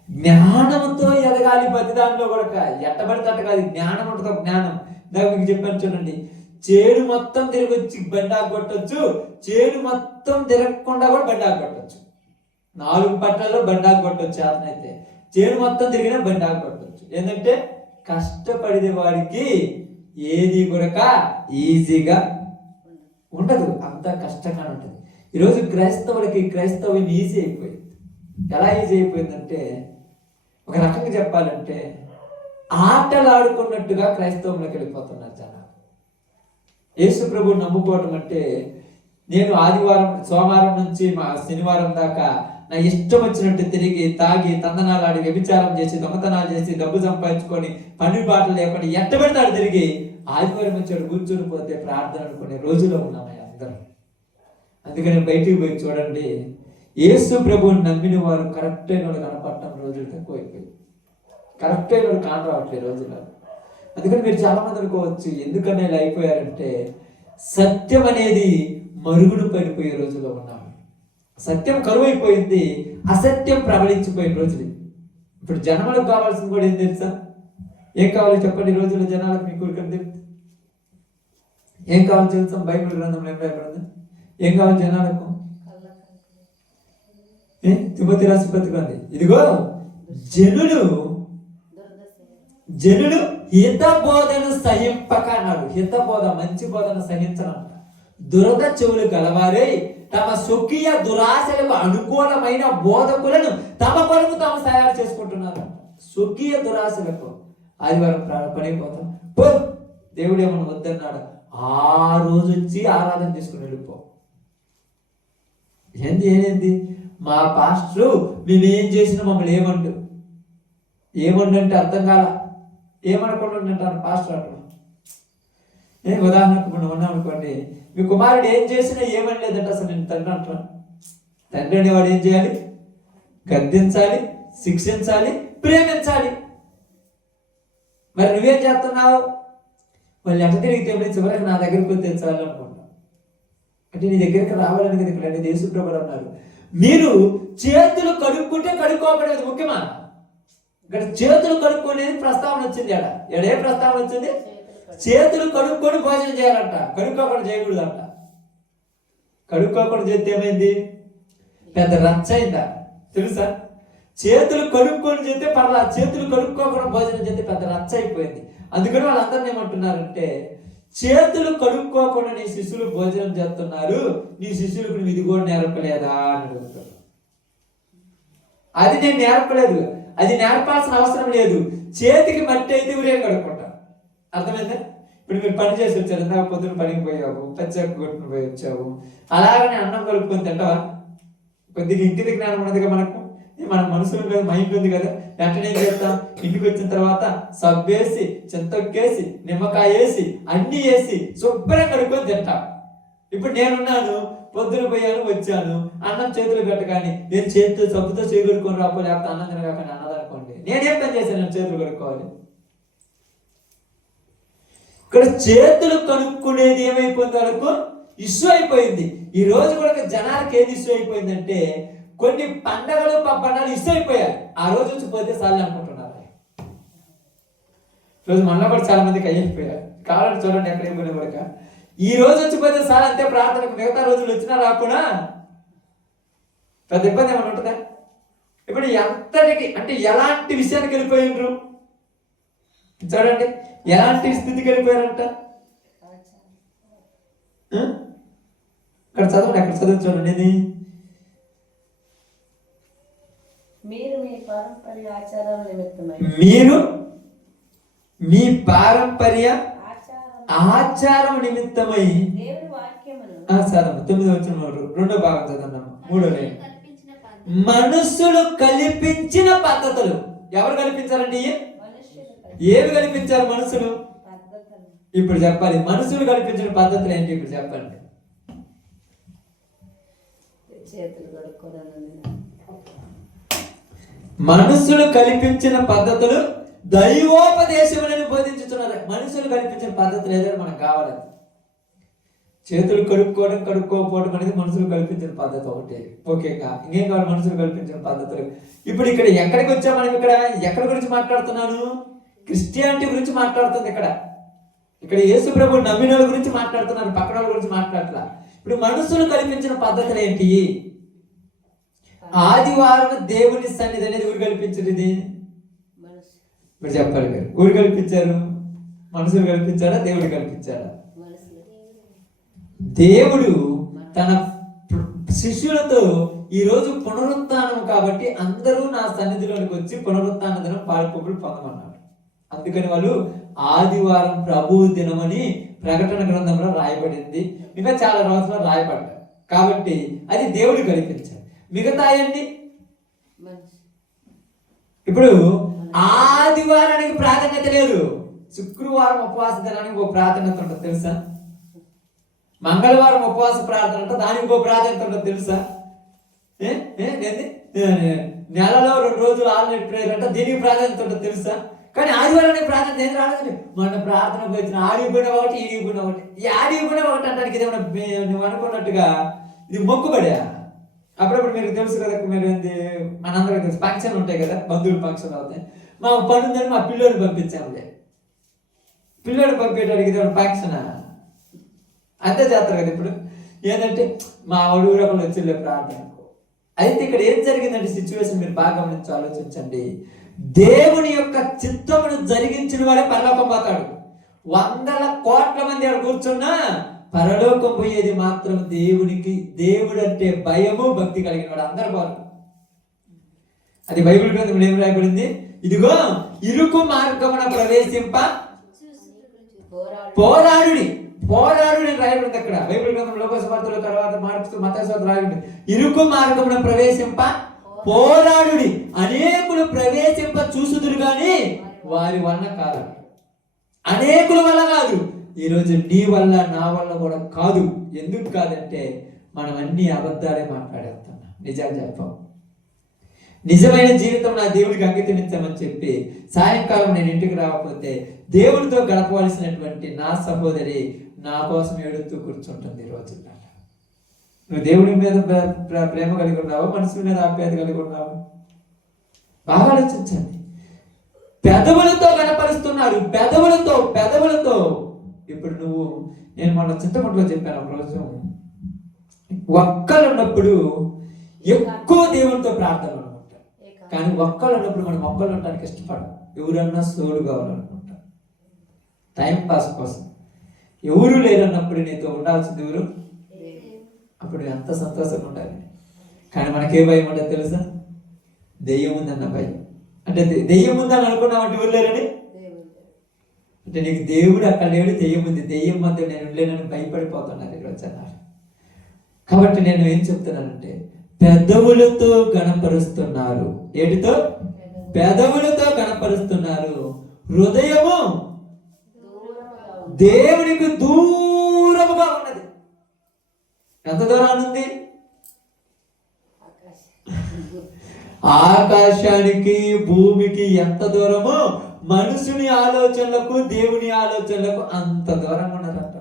జ్ఞానంతో ఎదగాలి. ప్రతి దాంట్లో కూడా ఎట్టబడితే అట్ట కాదు, జ్ఞానం ఉంటుంది. జ్ఞానం నాకు మీకు చెప్పాను చూడండి, చేడు మొత్తం తిరిగి వచ్చి బండాకు కొట్టచ్చు, చేడు మొత్తం తిరగకుండా కూడా బండాకు కొట్టచ్చు. 4 పట్లలో బండాకు కొట్టచ్చు, అతనైతే చేడు మొత్తం తిరిగినా బండాకు కొట్టచ్చు. ఏంటంటే కష్టపడిన వాడికి ఏది కూడా ఈజీగా ఉండదు, అంత కష్టంగా ఉంటుంది. ఈరోజు క్రైస్తవులకి క్రైస్తవ్యం ఈజీ అయిపోయింది. ఎలా ఈజీ అయిపోయిందంటే, ఒక రకంగా చెప్పాలంటే ఆటలు ఆడుకున్నట్టుగా క్రైస్తవంలోకి వెళ్ళిపోతున్నారు జనాలు. యేసు ప్రభువుని నమ్ముకోవడం అంటే, నేను ఆదివారం సోమవారం నుంచి శనివారం దాకా నా ఇష్టం వచ్చినట్టు తిరిగి తాగి తందనాలు ఆడి వ్యభిచారం చేసి దొంగతనాలు చేసి డబ్బు సంపాదించుకొని పని బాటలు లేకుండా ఎట్టబెడతాడు తిరిగి ఆదివారం వచ్చాడు కూర్చొని పోతే ప్రార్థన అనుకునే రోజులో ఉన్నాం అందరం. అందుకని బయటికి పోయి చూడండి, యేసు ప్రభువుని నమ్మిన వారు కరెక్ట్ అయిన వాళ్ళు కనపడటం రోజులు తక్కువైపోయి, కరెక్ట్ అయిన వాళ్ళు కానరావట్లేదు రోజుల్లో. అందుకని మీరు చాలా మంది అనుకోవచ్చు, ఎందుకని ఇలా అయిపోయారంటే సత్యం అనేది మరుగుడు పడిపోయే రోజుల్లో ఉన్నాము. సత్యం కరువైపోయింది, అసత్యం ప్రబలించిపోయిన రోజులు. ఇప్పుడు జనములకు కావాల్సింది కూడా ఏం తెలుసా? ఏం కావాలి చెప్పండి? ఈ రోజుల్లో జనాలకు మీకు ఏం కావాలి తెలుసా? బైబిల్ గ్రంథంలో ఏం రాయబడింది? ఏం కావాలి జనాలకు? తిమోతి రాసిన పత్రిక ఉంది, ఇదిగో జనులు హిత బోధన సహింపక అన్నాడు. హిత బోధ, మంచి బోధన సహించనంట. దురద చెవులు గలవారే తమ స్వకీయ దురాశలకు అనుకూలమైన బోధకులను తమ కొరకు తాము తయారు చేసుకుంటున్నారు. స్వకీయ దురాశలకు ఆదివారం పడిపోతాం, దేవుడు ఏమన్నా వద్దన్నాడు, ఆ రోజు వచ్చి ఆరాధన చేసుకుని వెళ్ళిపో. ఏంది మా పాస్టరు మేమేం చేసినా మమ్మల్ని ఏమండు అంటే అర్థం కాల. ఏమనకుండా అంటారు పాస్టర్ అట్లా. ఉదాహరణకు మనం ఉన్నాం అనుకోండి, మీ కుమారుడు ఏం చేసినా ఏమనలేదంటే అసలు నేను తండ్రి అంటాను. తండ్రి అనేవాడు ఏం చేయాలి? గద్దించాలి, శిక్షించాలి, ప్రేమించాలి. మరి నువ్వేం చేస్తున్నావు? మళ్ళీ ఎట్ట తిరిగితే చివరికి నా దగ్గరకు వచ్చి తెచ్చాలి అనుకుంటా. అంటే నీ దగ్గరికి రావాలని కదా ఇక్కడ అనేది యేసుప్రభువు అన్నారు. మీరు చేతులు కడుక్కుంటే కడుక్కోబడేది ముఖ్యమా? ఇక్కడ చేతులు కడుక్కునేది ప్రస్తావన వచ్చింది. ఏ ప్రస్తావన వచ్చింది? చేతులు కడుక్కొని భోజనం చేయాలంట, కడుక్కోకుండా చేయకూడదంట. కడుక్కోకుండా చేస్తే ఏమైంది? పెద్ద రచ్చ అయిందా తెలుసా? చేతులు కడుక్కొని చేస్తే పర్లా, చేతులు కడుక్కోకుండా భోజనం చేస్తే పెద్ద రచ్చ అయిపోయింది. అందుకని వాళ్ళందరినీ ఏమంటున్నారంటే, చేతులు కడుక్కోకుండా నీ శిష్యులు భోజనం చేస్తున్నారు, నీ శిష్యులకు నువ్వు ఇది కూడా నేర్పలేదా అని అడుగుతారు. అది నేను నేర్పలేదు, అది నేర్పాల్సిన అవసరం లేదు. చేతికి మట్టి అయితే ఊరే కడుక్కుంటా. అర్థమైందా? ఇప్పుడు మీరు పని చేసి వచ్చారు, ఇందాక పొద్దున పనికి పోయావు, పచ్చకు కొట్టుకుని పోయి వచ్చావు, అలాగనే అన్నం కలుపుకొని తింటావా? కొద్దిగా ఇంటికి జ్ఞానం ఉన్నది కదా మనకు, మన మనసులో కదా, మైండ్ ఉంది కదా. వెంటనే ఏం చేస్తాం? ఇంటికి వచ్చిన తర్వాత సబ్బేసి, చింతొక్కేసి, నిమ్మకాయ వేసి, అన్ని వేసి శుభ్రంగా కడుక్కొని తింటాం. ఇప్పుడు నేనున్నాను, పొద్దున పోయాను, వచ్చాను, అన్నం చేతులు పెట్టగాని నేను చేతితో సబ్బుతో చేయి కడుక్కొని రాపో, లేకపోతే అన్నం తినగానే అన్నదనుకోండి, నేనేం పని చేశాను? నేను చేతులు కడుక్కోవాలి. ఇక్కడ చేతులు కడుక్కునేది ఏమైపోయింది? వరకు ఇష్యూ అయిపోయింది. ఈ రోజు కూడా జనాలకు ఏది ఇష్యూ అయిపోయిందంటే, కొన్ని పండగలు పబ్బనాలు ఇష్యూ అయిపోయాయి. ఆ రోజు వచ్చి పోతే చాలు అనుకుంటున్నారు. రోజు మనలో కూడా చాలా మందికి అయిపోయారు. కావాలని చూడండి, ఎక్కడ అయిపోయినా కూడా ఈ రోజు వచ్చి పోతే చాలు అంతే ప్రార్థనకు. మిగతా రోజులు వచ్చినా రాకుండా పెద్ద ఇబ్బంది ఏమైనా ఉంటుందా? ఇప్పుడు ఎంతటికి అంటే ఎలాంటి విషయానికి వెళ్ళిపోయిండ్రు చూడండి, ఎలాంటి స్థితికి వెళ్ళిపోయారంట. ఇక్కడ చదవండి, అక్కడ చదువు చూడండి. ఇది మీరు మీ పారంపర్య ఆచారం నిమిత్తమై దేవుని వాక్యమును 9వ వచనం 2వ భాగం చదవండి. 3వ లైన్. మనుషులు కల్పించిన పద్ధతులు. ఎవరు కల్పించారండి? ఏమి కల్పించారు మనుషులు? ఇప్పుడు చెప్పాలి, మనుషులు కల్పించిన పద్ధతులు ఏంటి? ఇప్పుడు చెప్పండి. మనుషులు కల్పించిన పద్ధతులు దైవోపదేశములను బోధించుతున్నారు. మనుషులు కల్పించిన పద్ధతులు ఏదైనా మనకు కావాలి. చేతులు కడుక్కోకపోవడం అనేది మనుషులు కల్పించిన పద్ధతి ఒకటి. ఓకేగా, ఇంకేం కావాలి? మనుషులు కల్పించిన పద్ధతులు. ఇప్పుడు ఇక్కడ ఎక్కడికి వచ్చాం మనం? ఇక్కడ ఎక్కడి గురించి మాట్లాడుతున్నాను? క్రిస్టియానిటీ గురించి మాట్లాడుతుంది. ఇక్కడ యేసు ప్రభు నమ్మిన వాళ్ళ గురించి మాట్లాడుతున్నాను, పక్కన వాళ్ళ గురించి మాట్లాడట్లా. ఇప్పుడు మనుషులు కల్పించిన పద్ధతులు ఏంటి? ఆదివారం దేవుని సన్నిధి అనేది ఊరు కల్పించారు. ఇది మీరు చెప్పాలి. మీరు ఊరు కల్పించారు, మనుషులు కల్పించారా, దేవుడు కల్పించారా? దేవుడు తన శిష్యులతో ఈ రోజు పునరుత్థానం కాబట్టి అందరూ నా సన్నిధిలోనికి వచ్చి పునరుత్థాన దినం పాల్పొప్పులు పొందమన్నాడు. అందుకని వాళ్ళు ఆదివారం ప్రభు దినమని ప్రకటన గ్రంథంలో రాయబడింది. ఇంకా చాలా రోజుల్లో రాయబడ్డారు కాబట్టి అది దేవుడు కల్పించాడు. మిగతా అయ్యండి. ఇప్పుడు ఆదివారానికి ప్రాధాన్యత లేదు, శుక్రవారం ఉపవాస దినానికి ఒక ప్రాధాన్యత ఉంటుంది తెలుసా? మంగళవారం ఉపవాస ప్రార్థన అంటే దానికి ఇంకో ప్రాధాన్యత ఉంటుంది తెలుసా? నెలలో 2 రోజులు ఆల్రెడీ ప్రేయర్ అంటే దీనికి ప్రాధాన్యత ఉంటుంది తెలుసా? కానీ ఆదివారానికి ప్రాధాన్యత ఏం రాలేదు. మన ప్రార్థనకు వచ్చిన ఆడిపోయిన ఒకటి, ఈడిపోయిన ఒకటి. ఈ ఆడిపోయిన ఒకటి అంటానికి ఇదేమన్నా నువ్వు అనుకున్నట్టుగా ఇది మొక్కుబడా? అప్పుడప్పుడు మీకు తెలుసు కదా, మీరు ఏంది మనందరికీ తెలుసు, ఫంక్షన్ ఉంటాయి కదా, బంధువులు ఫంక్షన్ అవుతాయి. మా పని ఉందని మా పిల్లోడిని పంపించాములే. పిల్లోడిని పంపేటానికి ఇదేమన్నా ఫంక్షనా? అంతే చేస్తారు కదా. ఇప్పుడు ఏంటంటే మా ఊరకులు వచ్చిలే ప్రార్థనకు. అయితే ఇక్కడ ఏం జరిగిందంటే సిచ్యువేషన్ మీరు బాగా గమనించి ఆలోచించండి. దేవుని యొక్క చిత్తమును జరిగించిన వాడే పరలోకం పోతాడు. 100 కోట్ల మంది అక్కడ కూర్చున్నా పరలోకం పోయేది మాత్రం దేవునికి. దేవుడు అంటే భయము భక్తి కలిగిన వాడు అందరు పోరు. అది బైబిల్ గ్రంథంలో ఏం రాయబడింది? ఇదిగో ఇరుకు మార్గమున ప్రవేశింప పోరాడుడి. పోరాడు నేను రాయబడింది అక్కడ బైబిల్ గ్రంథం లోకస్వార్తల తర్వాత మార్పు మత్తయి రాయబడింది. ఇరుకు మార్గమున ప్రవేశింప పోరాడుడి, అనేకులు ప్రవేశింప చూసుదురు గాని వారి వల్ల కాదు. అనేకుల వల్ల కాదు. ఈరోజు నీ వల్ల నా వల్ల కూడా కాదు. ఎందుకు కాదంటే మనం అన్ని అబద్ధాలే మాట్లాడేస్తున్నాం, నిజాలు చెప్పాం. నిజమైన జీవితం నా దేవుడికి అంకితమించమని చెప్పి సాయంకాలం నేను ఇంటికి రాకపోతే దేవుడితో గడపవలసినటువంటి నా సహోదరి నా కోసం ఏడుతూ కూర్చుంటుంది ఈ రోజుల్లో. నువ్వు దేవుడి మీద ప్రేమ కలిగి ఉన్నావా, మనసు మీద ఆప్యాయత కలిగి ఉన్నావా? బాగా ఆలోచించండి. పెదవులతో కనపరుస్తున్నారు, పెదవులతో. ఇప్పుడు నేను మొన్న చింతపండులో చెప్పాను ఒక రోజు, ఒక్కలు ఉన్నప్పుడు ఎక్కువ దేవునితో ప్రార్థన అనుకుంటా, కానీ ఒక్కలు ఉన్నప్పుడు మనం ఒక్కలు ఉండడానికి ఇష్టపడం. ఎవరన్నా సోడు కావాలనుకుంటా, టైం పాస్ కోసం. ఎవరు లేరన్నప్పుడు నీతో ఉండాల్సింది ఎవరు? అప్పుడు ఎంత సంతోషంగా ఉండాలి. కానీ మనకే భయం ఉండదు తెలుసా? దెయ్యం ఉందన్న భయం. అంటే దెయ్యం ఉందని అనుకున్నామంటే ఎవరు లేరని, అంటే నీకు దేవుడు అక్కడ లేడు, దెయ్యం ఉంది, దెయ్యం మధ్య నేను లేనని భయపడిపోతున్నారు ఈరోజు అన్నారు. కాబట్టి నేను ఏం చెప్తున్నానంటే పెదవులతో గణపరుస్తున్నారు. ఏటితో? పెదవులతో గణపరుస్తున్నారు. హృదయము దేవునికి దూరముగా ఉన్నది. ఎంత దూరాన్ని ఉంది? ఆకాశానికి భూమికి ఎంత దూరమో మనుషుని ఆలోచనలకు దేవుని ఆలోచనలకు అంత దూరంగా ఉన్నారంట.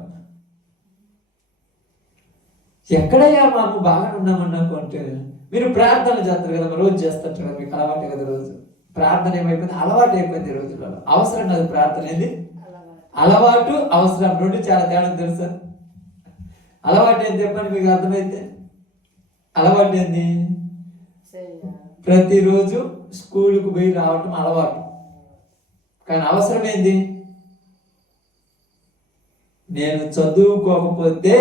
ఎక్కడయ్యా మాకు బాగా ఉన్నామన్నాకు అంటే, మీరు ప్రార్థన చేస్తారు కదా, రోజు చేస్తారు కదా, మీకు అలవాటే కదా. రోజు ప్రార్థన ఏమైపోయింది? అలవాటు అయిపోయింది ఈ రోజుల్లో. అవసరం కాదు ప్రార్థన. ఏంది అలవాటు, అవసరం రెండు చాలా తేడా తెలుసా? అలవాటు ఏంటి చెప్పండి మీకు అర్థమైతే? అలవాటు ఏంది? ప్రతిరోజు స్కూల్కి పోయి రావటం అలవాటు. కానీ అవసరం ఏంది? నేను చదువుకోకపోతే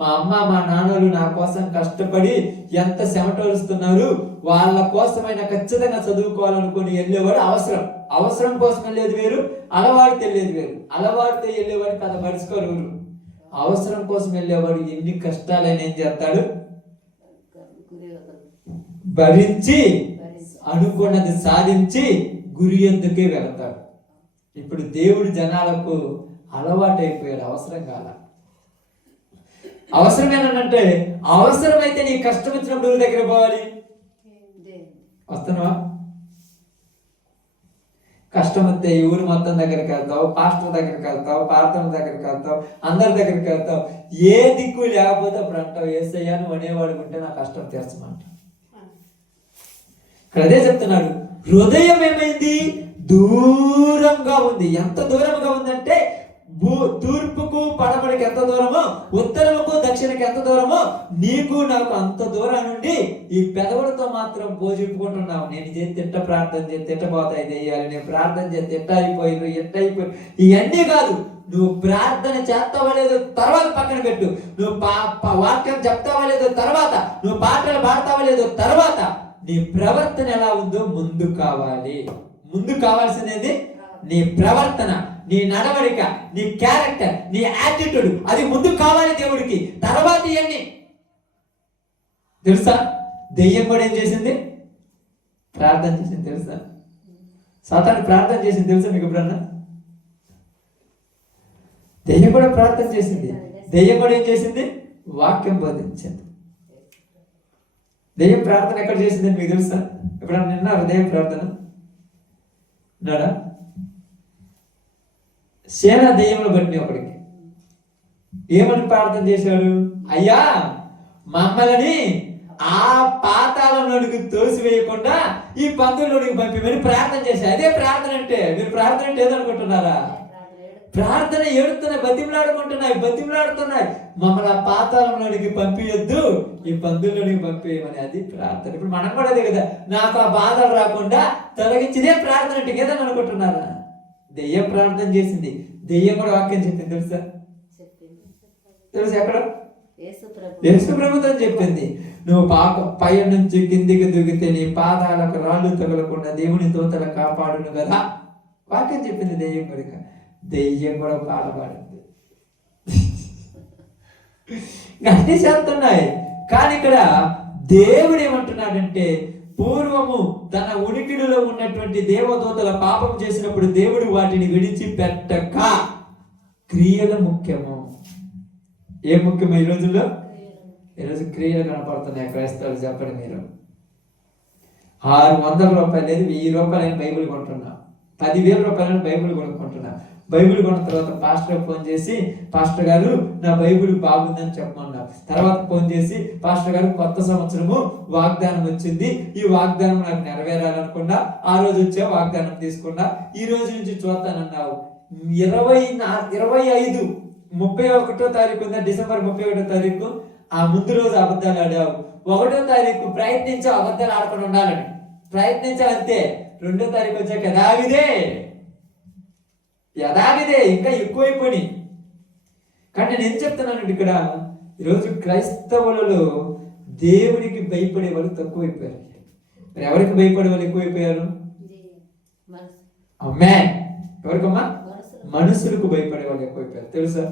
మా అమ్మ మా నాన్నలు నా కోసం కష్టపడి ఎంత చెమటోలుస్తున్నారు, వాళ్ళ కోసమైనా ఖచ్చితంగా చదువుకోవాలనుకుని వెళ్ళేవాడు అవసరం. అవసరం కోసం వెళ్ళేది వేరు, అలవాటు వెళ్ళేది వేరు. అలవాటుతో వెళ్ళేవాడు కథ పడుచుకోరు. అవసరం కోసం వెళ్ళేవాడు ఎన్ని కష్టాలైనా ఏం చేస్తాడు? భరించి అనుకున్నది సాధించి గురి ఎందుకే వెళతాడు. ఇప్పుడు దేవుడు జనాలకు అలవాటు అయిపోయాడు, అవసరం కాల. అవసరమేనంటే అవసరమైతే నీ కష్టం వచ్చినప్పుడు ఎవరి దగ్గర పోవాలి? వస్తున్నావా? కష్టం వస్తే ఊరు మొత్తం దగ్గరికి వెళ్తావు, పాస్టర్ దగ్గరికి వెళ్తావు, ప్రార్థన దగ్గరికి వెళ్తావు, అందరి దగ్గరికి వెళ్తావు. ఏ దిక్కు లేకపోతే అప్పుడు అంటావు యేసయ్యా నువ్వు అనేవాడు ఉంటే నా కష్టం తీర్చమంట. ఇక్కడ అదే చెప్తున్నాడు. హృదయం ఏమైంది? దూరంగా ఉంది. ఎంత దూరంగా ఉందంటే తూర్పుకు పడమడికి ఎంత దూరమో, ఉత్తరముకు దక్షిణకి ఎంత దూరమో, నీకు నాకు అంత దూరం నుండి ఈ పెదవులతో మాత్రం పోజుకుంటున్నావు. నేను చేతి తిట్ట ప్రార్థన చేసి తిట్టబోతాయి దెయ్యాలి, నేను ప్రార్థన చేసి తిట్ట అయిపోయి ఎట్ట అయిపోయి ఇవన్నీ కాదు. నువ్వు ప్రార్థన చేస్తావా లేదో తర్వాత పక్కన పెట్టు. నువ్వు వాక్యం చెప్తావా లేదో తర్వాత, నువ్వు పాటలు పాడతావా లేదో తర్వాత, నీ ప్రవర్తన ఎలా ఉందో ముందు కావాలి. ముందు కావాల్సినది నీ ప్రవర్తన, నీ నడవడిక, నీ క్యారెక్టర్, నీ యాటిట్యూడ్, అది ముందు కావాలి దేవుడికి. తర్వాత ఇవన్నీ తెలుసా? దెయ్యం కూడా ఏం చేసింది? ప్రార్థన చేసింది. తెలుసా? సాతాను ప్రార్థన చేసింది తెలుసా మీకు ఎప్పుడన్నా? దెయ్యం కూడా ప్రార్థన చేసింది. దెయ్యం కూడా ఏం చేసింది? వాక్యం బోధించింది. దెయ్యం ప్రార్థన ఎక్కడ చేసిందని మీకు తెలుసా? ఎప్పుడన్నా విన్నారు దెయ్యం ప్రార్థన? విన్నాడా? సేన దెయ్యంలో పట్టిన ఒకడికి ఏమని ప్రార్థన చేశాడు? అయ్యా మమ్మల్ని ఆ పాతాళంలోనికి తోసివేయకుండా ఈ పందుల్లోనికి పంపిమని ప్రార్థన చేశాడు. అదే ప్రార్థన అంటే. మీరు ప్రార్థన అంటే ఏదనుకుంటున్నారా? ప్రార్థన ఏడుతున్నాయి, బతిమలాడుతున్నాయి. మమ్మల్ని ఆ పాతాళంలోనికి పంపియొద్దు, ఈ పందుల్లోనికి పంపేయమని. అది ప్రార్థన. ఇప్పుడు మనం కూడా అదే కదా, నాకు ఆ బాధలు రాకుండా తొలగించిదే ప్రార్థన అంటే. ఏదని అనుకుంటున్నారా? దెయ్యం ప్రార్థన చేసింది, దెయ్యం కూడా వాక్యం చెప్పింది. తెలుసా? తెలుసు ఎక్కడ? యేసు ప్రభుత్వం చెప్పింది. నువ్వు పై నుంచి కిందికి దిగితే నీ పాదాలకు రాళ్ళు తగలకుండా దేవుని దూతలు కాపాడును కదా, వాక్యం చెప్పింది దెయ్యం కూడా. దెయ్యం కూడా పాట పాడింది. అన్నీ చేస్తున్నాయి. కానీ ఇక్కడ దేవుడు ఏమంటున్నాడంటే, పూర్వము తన ఉనికిడిలో ఉన్నటువంటి దేవదూతల పాపం చేసినప్పుడు దేవుడు వాటిని విడిచిపెట్టక క్రియలు ముఖ్యము. ఏ ముఖ్యము ఈ రోజుల్లో? ఈరోజు క్రియలు కనపడుతున్నాయి క్రైస్తవులు. చెప్పండి మీరు. 600 రూపాయలు లేదు, 1000 రూపాయలు బైబిల్ కొంటున్నా, 10,000 రూపాయలని బైబిల్ కొనుక్కుంటున్నా. బైబిల్ కొన్న తర్వాత పాస్టర్ ఫోన్ చేసి, పాస్టర్ గారు నా బైబిల్ బాగుందని చెప్పమన్నారు. తర్వాత ఫోన్ చేసి, పాస్టర్ గారు కొత్త సంవత్సరము వాగ్దానం వచ్చింది, ఈ వాగ్దానం నాకు నెరవేరాలనుకున్నా, ఆ రోజు వచ్చా వాగ్దానం తీసుకున్నా, ఈ రోజు నుంచి చూస్తానన్నావు. 25 31వ తారీఖు ఉందా, డిసెంబర్ 31వ తారీఖు, ఆ ముందు రోజు అబద్ధాలు ఆడావు. 1వ తారీఖు ప్రయత్నించావు అబద్ధాలు ఆడకుండా ఉండాలని, ప్రయత్నించావు అంతే. 2వ తారీఖు వచ్చాక యథావిదే ఇంకా ఎక్కువైపోయి. కానీ నేను ఏం చెప్తున్నానండి ఇక్కడ, ఈరోజు క్రైస్తవులలో దేవుడికి భయపడే వాళ్ళు తక్కువైపోయారు. మరి ఎవరికి భయపడే వాళ్ళు ఎక్కువైపోయారు? అమ్మే ఎవరికమ్మా? మనుషులకు భయపడే వాళ్ళు ఎక్కువైపోయారు. తెలుసా?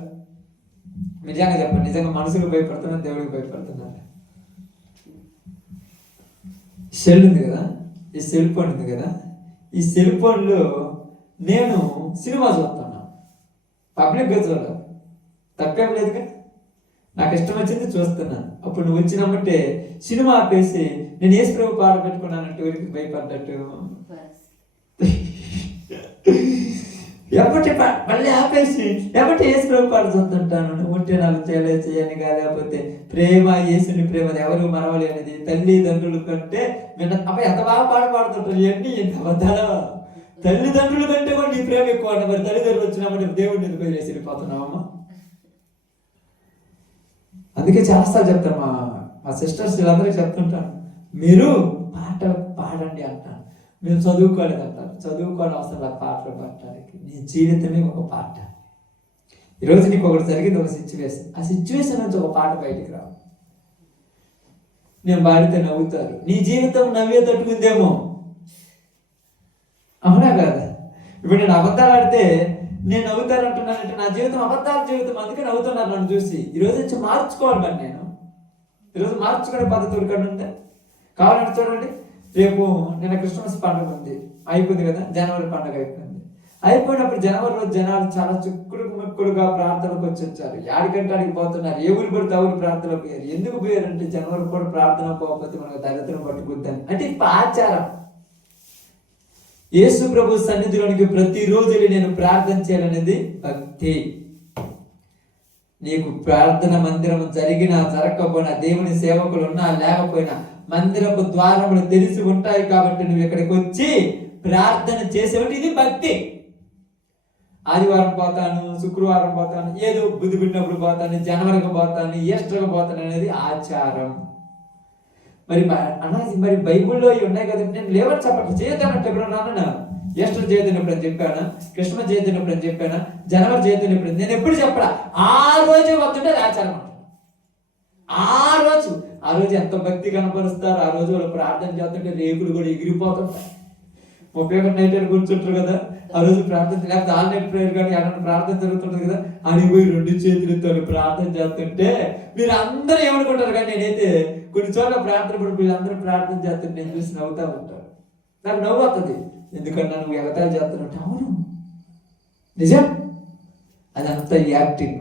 నిజంగా చెప్పండి, నిజంగా మనుషులకు భయపడుతున్నారు, దేవుడికి భయపడుతున్నారు. సెల్ ఉంది కదా, ఈ సెల్ ఫోన్ ఉంది కదా, ఈ సెల్ ఫోన్లో నేను సినిమా చూస్తున్నా, పబ్లిక్గా చూడాలి, తప్పేం లేదుగా, నాకు ఇష్టం వచ్చింది చూస్తున్నాను. అప్పుడు నువ్వు వచ్చినామంటే సినిమా ఆపేసి నేను యేసు ప్రభు పాట పెట్టుకున్నానంటే ఎవరికి భయపడ్డట్టు? ఎప్పటి మళ్ళీ ఆపేసి ఎప్పటి యేసు ప్రభు పాట చూస్తుంటాను. నువ్వు ఉంటే నాకు చేయనిగా, లేకపోతే ప్రేమ, యేసుని ప్రేమ ఎవరు మరవలేనిది, తల్లిదండ్రుల కంటే అబ్బాయి ఎంత బాగా పాట పాడుతుంటారు. ఇవన్నీ ఎంత అబద్ధాలు. తల్లిదండ్రుల కంటే కూడా నీ ప్రేమ ఎక్కువ అంట. మరి తల్లిదండ్రులు వచ్చినామంటే దేవుడిని ఎందుకు వదిలేసి వెళ్ళిపోతున్నావమ్మా? అందుకే చాలాసార్లు చెప్తాను, మా సిస్టర్స్ వీళ్ళందరికీ చెప్తుంటాను, మీరు పాటలు పాడండి అంటాను. మేము చదువుకోలేదు అంటారు. చదువుకోవడం అవసరం లేదు పాటలు పాడటానికి. నీ జీవితమే ఒక పాట. ఈరోజు నీకు ఒకటి జరిగింది, ఒక సిచ్యువేషన్, ఆ సిచ్యువేషన్ నుంచి ఒక పాట బయటికి రావు. నేను పాడితే నవ్వుతారు, నీ జీవితం నవ్వే తట్టుకుందేమో. అవునా కాదా? ఇప్పుడు నేను అబద్ధాలు ఆడితే నేను నవ్వుతానంటున్నానంటే నా జీవితం అబద్ధాల జీవితం, అందుకే నవ్వుతున్నాను నన్ను చూసి. ఈరోజు నుంచి మార్చుకోవాలి. మరి నేను ఈరోజు మార్చుకునే పద్ధతి ఇక్కడ ఉంటే కావాలంటే చూడండి, రేపు నిన్న క్రిస్మస్ పండుగ ఉంది, అయిపోయింది కదా, జనవరి పండుగ అయిపోయింది. అయిపోయినప్పుడు జనవరి రోజు జనాలు చాలా ముక్కుడుగా ప్రార్థనకు వచ్చారు. యాడికంటే అడిగి పోతున్నారు, ఏ ఊరు పడితే ఊరు ప్రార్థన పోయారు. ఎందుకు పోయారంటే జనవరి కూడా ప్రార్థన పోకపోతే మనకు దరిద్రం పట్టుకుద్దని. అంటే ఇప్పుడు ఆచారం. యేసు ప్రభు సన్నిధిలోనికి ప్రతిరోజు నేను ప్రార్థన చేయాలనేది భక్తి. నీకు ప్రార్థన మందిరం జరిగినా జరగకపోయినా, దేవుని సేవకులు ఉన్నా లేకపోయినా, మందిరపు ద్వారములు తెరిచి ఉంటాయి కాబట్టి నువ్వు ఇక్కడికి వచ్చి ప్రార్థన చేసేవాటి, ఇది భక్తి. ఆదివారం పోతాను, శుక్రవారం పోతాను, ఏదో బుద్ధి పుట్టినప్పుడు పోతాను, జనవరికి పోతాను, ఈస్టర్కి పోతాను అనేది ఆచారం. మరి మరి బైబుల్లో ఇవి ఉన్నాయి కదా, నేను లేవని చెప్పట్లేదు, చేయొద్దన్నట్టు ఎప్పుడన్నా ఈస్టర్ చేయొద్దని అని చెప్పానా, క్రిస్మస్ చేయొద్దని అని చెప్పానా, జనవరి చేయొద్దని నేను ఎప్పుడు చెప్పడా. ఆ రోజే వస్తుంటే అది ఆచారం అంట. ఆ రోజు ఎంత భక్తి కనపరుస్తారు. ఆ రోజు వాళ్ళు ప్రార్థన చేస్తుంటే రేకులు కూడా ఎగిరిపోతుంటాయి. 31 నైట్ కూర్చుంటారు కదా, ఆ రోజు ప్రార్థన, లేకపోతే ఆల్ నైట్ ప్రేయర్ కానీ ఏమన్నా ప్రార్థన జరుగుతుంటుంది కదా, అని పోయి 2 చేతులతో ప్రార్థన చేస్తుంటే మీరు అందరూ ఏమనుకుంటారు. కానీ నేనైతే కొన్ని చోట్ల ప్రార్థన పడి వీళ్ళందరూ ప్రార్థన చేస్తుంటే నేను చూసి నవ్వుతా ఉంటాను. నాకు నవ్వు వస్తుంది, ఎందుకన్నా నువ్వు ఎగతాలు చేస్తున్నట్టు. అవును, నిజం, అదంతా యాక్టింగ్.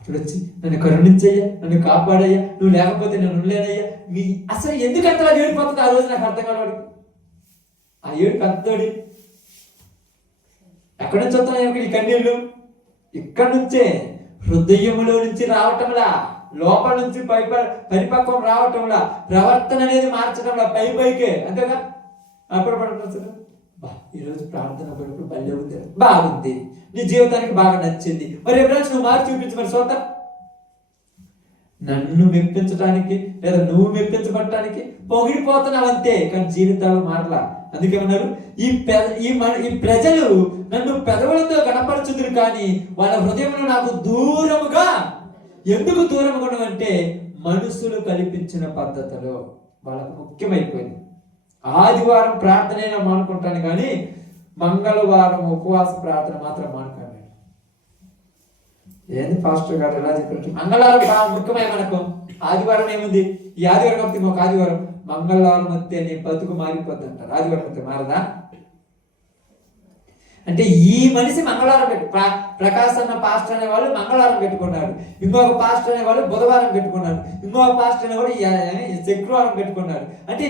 అప్పుడు వచ్చి నన్ను కరుణించయ్యా, నన్ను కాపాడయ్యా, నువ్వు లేకపోతే నేను ఉండలేనయ్యా. అసలు ఎందుకు అంతలా ఏడిపోతుంది ఆ రోజు నాకు అర్థం కావాలి. ఆ ఏడు పెద్దోడి ఎక్కడి నుంచి వస్తున్నాయి ఈ కన్నీళ్ళు? ఇక్కడి నుంచే, హృదయములో నుంచి రావటంలా, లోపల నుంచి పరిపక్వం రావటంలా, ప్రవర్తన అనేది మార్చడంలా, పైకే అంతేగా. అప్పుడు పడుతుంది, ఈరోజు ప్రార్థన పడినప్పుడు బల్లే ఉంది, బాగుంది, నీ జీవితానికి బాగా నచ్చింది, మరి ఎప్పుడైనా నువ్వు మార్చి చూపించు. మరి సొంత నన్ను మెప్పించడానికి లేదా నువ్వు మెప్పించబడటానికి పొగిడిపోతున్నావు అంతే, కానీ జీవితాలు మారలా. అందుకేమన్నారు, ఈ ప్రజలు నన్ను పెదవులతో కనపరచుదురు కానీ వాళ్ళ హృదయంలో నాకు దూరముగా. ఎందుకు దూరముగా అంటే మనుషులు కల్పించిన పద్ధతులు వాళ్ళకు ముఖ్యమైపోయింది. ఆదివారం ప్రార్థన అయినా మానుకుంటాను కానీ మంగళవారం ఉపవాస ప్రార్థన మాత్రం మానుకోండి. ఏంది పాస్టర్ గారు ఎలా చెప్పారు? మంగళవారం బాగా ముఖ్యమైన మనకు. ఆదివారం ఏముంది? ఈ ఆదివారం వస్తే ఒక ఆదివారం, మంగళవారం వస్తే నీ బతుకు మారిపోద్ది అంటారు. ఆదివారం వస్తే మారదా? అంటే ఈ మనిషి మంగళవారం ప్రకాశ్ అన్న పాస్టర్ అనేవాళ్ళు మంగళవారం పెట్టుకున్నాడు, ఇంకొక పాస్టర్ అనేవాళ్ళు బుధవారం పెట్టుకున్నాడు, ఇంకొక పాస్టర్ అనేవాడు శుక్రవారం పెట్టుకున్నాడు. అంటే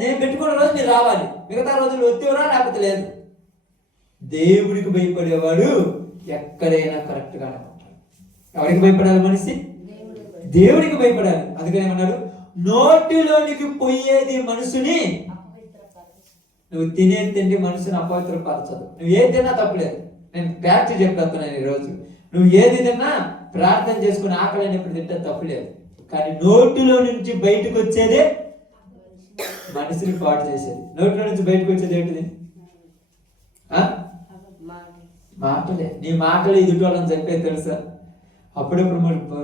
నేను పెట్టుకున్న రోజు మీరు రావాలి, మిగతా రోజులు వచ్చేవరా లేకపోతే లేదు. దేవుడికి భయపడేవాడు ఎక్కడైనా కరెక్ట్గానే ఉంటాడు. ఎవరికి భయపడాలి మనిషి? దేవుడికి భయపడాలి. అందుకని ఏమన్నాడు? నోటిలోనికి పోయేది మనుషుని, నువ్వు తినే తిండి మనుషుని అపవిత్రపరచదు. నువ్వు ఏది తిన్నా తప్పులేదు. నేను ఫ్యాక్టరీ చెప్పేస్తున్నాను ఈరోజు. నువ్వు ఏది తిన్నా ప్రార్థన చేసుకుని ఆకలి అయినప్పుడు తింటే తప్పులేదు. కానీ నోటిలో నుంచి బయటకు వచ్చేదే మనిషిని పాడు చేసేది. నోటిలో నుంచి బయటకు వచ్చేది ఏంటిది? మాటలే. నీ మాటలు ఎదుటి వాళ్ళని చెప్పేది తెలుసా? అప్పుడప్పుడు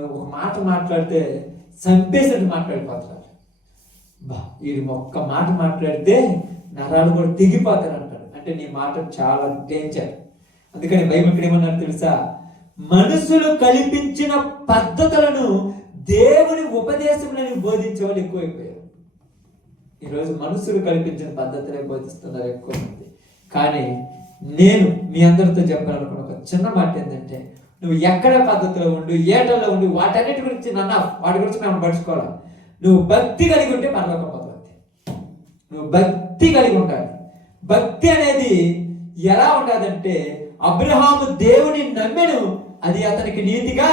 ఒక మాట మాట్లాడితే చంపేసినట్టు మాట్లాడిపోతారు. వీడి ఒక్క మాట మాట్లాడితే నరాలు కూడా తెగిపోతారు అంటాడు. అంటే నీ మాట చాలా డేంజర్. అందుకని బైబిల్ ఇక్కడ ఏమన్నారు తెలుసా? మనుషులు కల్పించిన పద్ధతులను దేవుని ఉపదేశములను బోధించే వాళ్ళు ఎక్కువైపోయారు. ఈరోజు మనుషులు కల్పించిన పద్ధతులే బోధిస్తున్నారు ఎక్కువ మంది. కానీ నేను మీ అందరితో చెప్పాలనుకున్న ఒక చిన్న మాట ఏంటంటే, నువ్వు ఎక్కడ పద్ధతిలో ఉండు, ఏటల్లో ఉండు, వాటన్నిటి గురించి వాటి గురించి మేము పడుచుకోవాలి. నువ్వు భక్తి కలిగి ఉంటే పరలోకం పోతుంది. నువ్వు భక్తి కలిగి ఉండాలి. భక్తి అనేది ఎలా ఉండాలంటే, అబ్రహాము దేవుని నమ్మెను, అది అతనికి నీతిగా.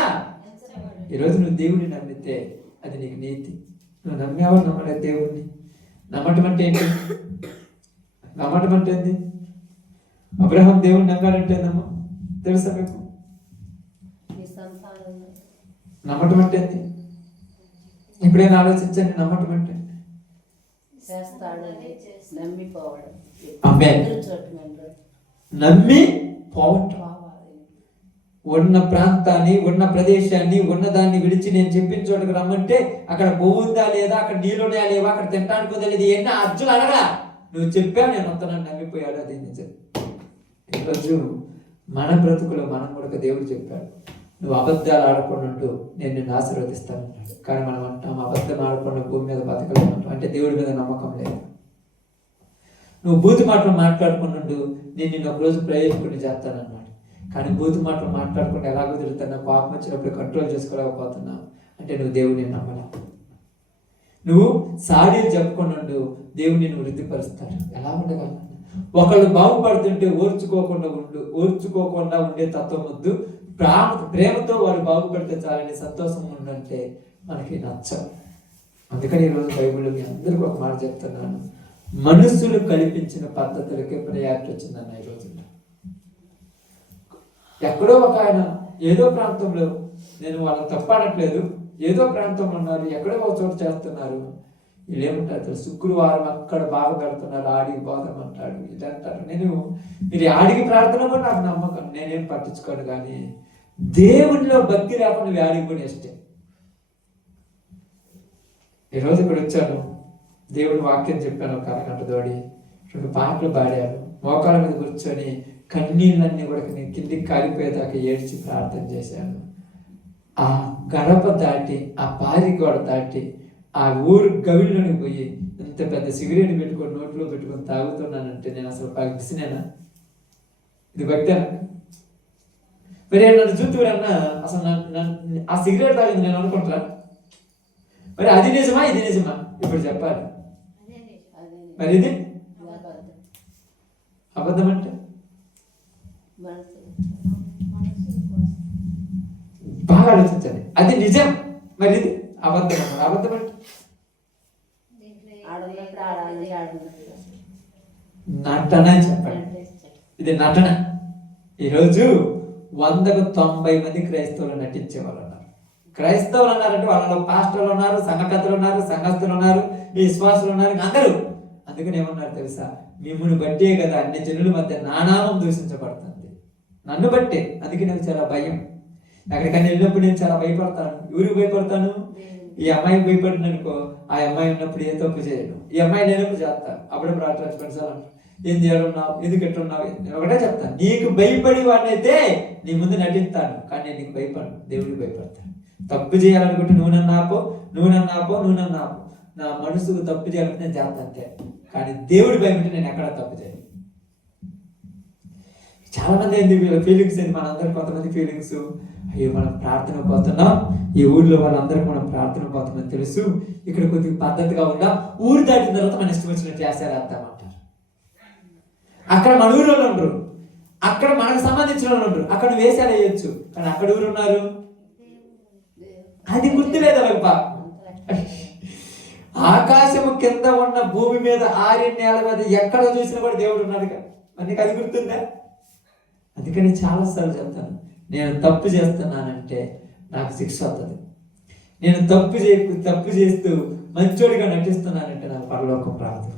ఈరోజు నువ్వు దేవుడిని నమ్మితే అది నీకు నీతి. నువ్వు నమ్మేవా నమ్మలేదు దేవుడిని? నమ్మటం అంటే ఏంటి? నమ్మటం అంటే ఏంటి? అబ్రహాం దేవుడిని నమ్మాడంటే నమ్మ తెలుసా మీకు? నమ్మటం అంటే ఏంటి? ఇప్పుడైనా ఆలోచించండి. నమ్మటం అంటే నమ్మి పోవటం. ఉన్న ప్రాంతాన్ని, ఉన్న ప్రదేశాన్ని, ఉన్నదాన్ని విడిచి నేను చెప్పిన చోటుకు రమ్మంటే అక్కడ పోవుందా లేదా, అక్కడ నీళ్ళున్నాయా లేవా, అక్కడ తినడానికి ఉందా లేదా, ఎన్ని అర్జులు అడగా. నువ్వు చెప్పావు, నేను వస్తున్నాను, నమ్మిపోయాడు. అది నిజం. ఈరోజు మన బ్రతుకులో మనం కూడా దేవుడు చెప్పాడు, నువ్వు అబద్ధాలు ఆడకుండా నేను నిన్ను ఆశీర్వదిస్తానన్నాడు. కానీ మనం అంటాం అబద్ధం ఆడకుండా భూమి మీద బతకలేమంటాం. అంటే దేవుడి మీద నమ్మకం లేదు. నువ్వు బూతు మాటలు మాట్లాడుకుండా నేను నిన్ను ఒక రోజు ప్రయోజకుడిని చేస్తానన్నాడు. కానీ బూతు మాటలు మాట్లాడకుండా ఎలా కుదురుతున్నా, పాపం వచ్చినప్పుడు కంట్రోల్ చేసుకోలేకపోతున్నావు. అంటే నువ్వు దేవుడిని నమ్మలా. నువ్వు సాడీలు చెప్పుకుండా దేవుడిని నిన్ను వృద్ధిపరుస్తాడు. ఎలా ఉండగలను? ఒకళ్ళు బాగుపడుతుంటే ఓర్చుకోకుండా ఉండే తత్వం వద్దు. ప్రేమతో వాడు బాగుపడితే చాలని సంతోషం ఉందంటే మనకి నచ్చదు. అందుకని ఈరోజు బైబిల్లో మీ అందరికీ ఒక మాట చెప్తున్నాను, మనుషులు కల్పించిన పద్ధతులకే ప్రయారిటీ వచ్చిందన్న ఈ రోజుల్లో. ఎక్కడో ఒక ఆయన ఏదో ప్రాంతంలో, నేను వాళ్ళని తప్పనట్లేదు, ఏదో ప్రాంతంలో ఉన్నారు, ఎక్కడో ఒక చోట చేస్తున్నారు. వీళ్ళు ఏమంటారు? శుక్రవారం అక్కడ బాగా పెడుతున్నారు, ఆడికి బోధం అంటాడు, ఇదంటారు. మీరు ఆడికి ప్రార్థన కూడా నాకు నమ్మకం, నేనేం పట్టించుకోను. కానీ దేవుడిలో భక్తి లేకుండా నువ్వు ఆడికి కూడా ఇష్టం. ఈరోజు ఇక్కడ వచ్చాను, దేవుడి వాక్యం చెప్పాను, ఒక అరగంట తోడి 2 పాటలు పాడాను, మోకాల మీద కూర్చొని కన్నీళ్ళన్నీ కూడా కిందికి కాలిపోయేదాకా ఏడ్చి ప్రార్థన చేశాను. ఆ గడప దాటి, ఆ పారి గోడ దాటి, ఆ ఊరు గవిలోకి పోయి ఇంత పెద్ద సిగరెట్ పెట్టుకొని నోట్లో పెట్టుకొని తాగుతున్నానంటే నేను అసలు భక్తినేనా? ఇది భక్తేనా? మరి నన్ను చూతున్నా అసలు ఆ సిగరెట్ తాగింది నేను అనుకుంటా. మరి అది నిజమా, ఇది నిజమా? ఇప్పుడు చెప్పాలి. మరి ఇది అబద్ధం అంటే బాగా ఆలోచించండి. అది నిజం, మరి ఇది అబద్ధం. అబద్ధం అంటే నటన అని చెప్పండి. ఇది నటన. ఈరోజు 100కు 90 మంది క్రైస్తవులు నటించే వాళ్ళు ఉన్నారు. క్రైస్తవులు ఉన్నారంటే వాళ్ళలో పాస్టర్లు ఉన్నారు, సంఘకర్తలు ఉన్నారు, సంఘస్థులు ఉన్నారు, విశ్వాసులు ఉన్నారు, అందరూ. అందుకని ఏమన్నారు తెలుసా? మిమ్మల్ని బట్టే కదా అన్ని జనుల మధ్య నానామం దూషించబడుతుంది, నన్ను బట్టే. అందుకే నాకు చాలా భయం. ఎక్కడికైనా వెళ్ళినప్పుడు నేను చాలా భయపడతాను. ఎవరికి భయపడతాను? ఈ అమ్మాయికి భయపడిన అనుకో, ఆ అమ్మాయి ఉన్నప్పుడు ఏ తప్పు చేయను, ఈ అమ్మాయి లేనప్పుడు చేస్తాను. అప్పుడప్పుడు అట్లా కొన్నిసార్లు ఏంది ఎడున్నావు, ఎందుకు ఎట్లున్నావు, నేను ఒకటే చెప్తాను, నీకు భయపడి వాడినైతే నీ ముందు నటిస్తాను, కానీ నేను నీకు భయపడను, దేవుడికి భయపడతాను. తప్పు చేయాలనుకుంటే నువ్వు నన్ను ఆపు. నా మనసుకు తప్పు చేయాలంటే నేను చేస్తాను అంతే, కానీ దేవుడి భయపడి నేను ఎక్కడ తప్పు చేయను. చాలా మంది ఏంది వీళ్ళ ఫీలింగ్స్ ఏంది, మనందరికి కొంతమంది ఫీలింగ్స్, అయ్యో మనం ప్రార్థన పోతున్నాం, ఈ ఊర్లో వాళ్ళందరికీ మనం ప్రార్థన పోతున్నాం తెలుసు, ఇక్కడ కొద్దిగా పద్ధతిగా ఉందా, ఊరు దాటిన తర్వాత మన ఇష్టం వచ్చినట్టు చేస్తామంటారు. అక్కడ మన ఊరు వాళ్ళు ఉండరు, అక్కడ మనకు సంబంధించిన వాళ్ళు ఉండరు, అక్కడ వేసాలు వేయొచ్చు, కానీ అక్కడ ఊరు ఉన్నారు, అది గుర్తులేదు వాళ్ళకి. ఆకాశము కింద ఉన్న భూమి మీద 6 నేల మీద ఎక్కడ చూసినా కూడా దేవుడు ఉన్నాడు కదా, మనకి అది గుర్తుందా? అందుకని చాలాసార్లు చెప్తాను, నేను తప్పు చేస్తున్నానంటే నాకు శిక్ష వస్తుంది, నేను తప్పు చేస్తూ మంచోడిగా నటిస్తున్నానంటే నాకు పరలోకం రాదు.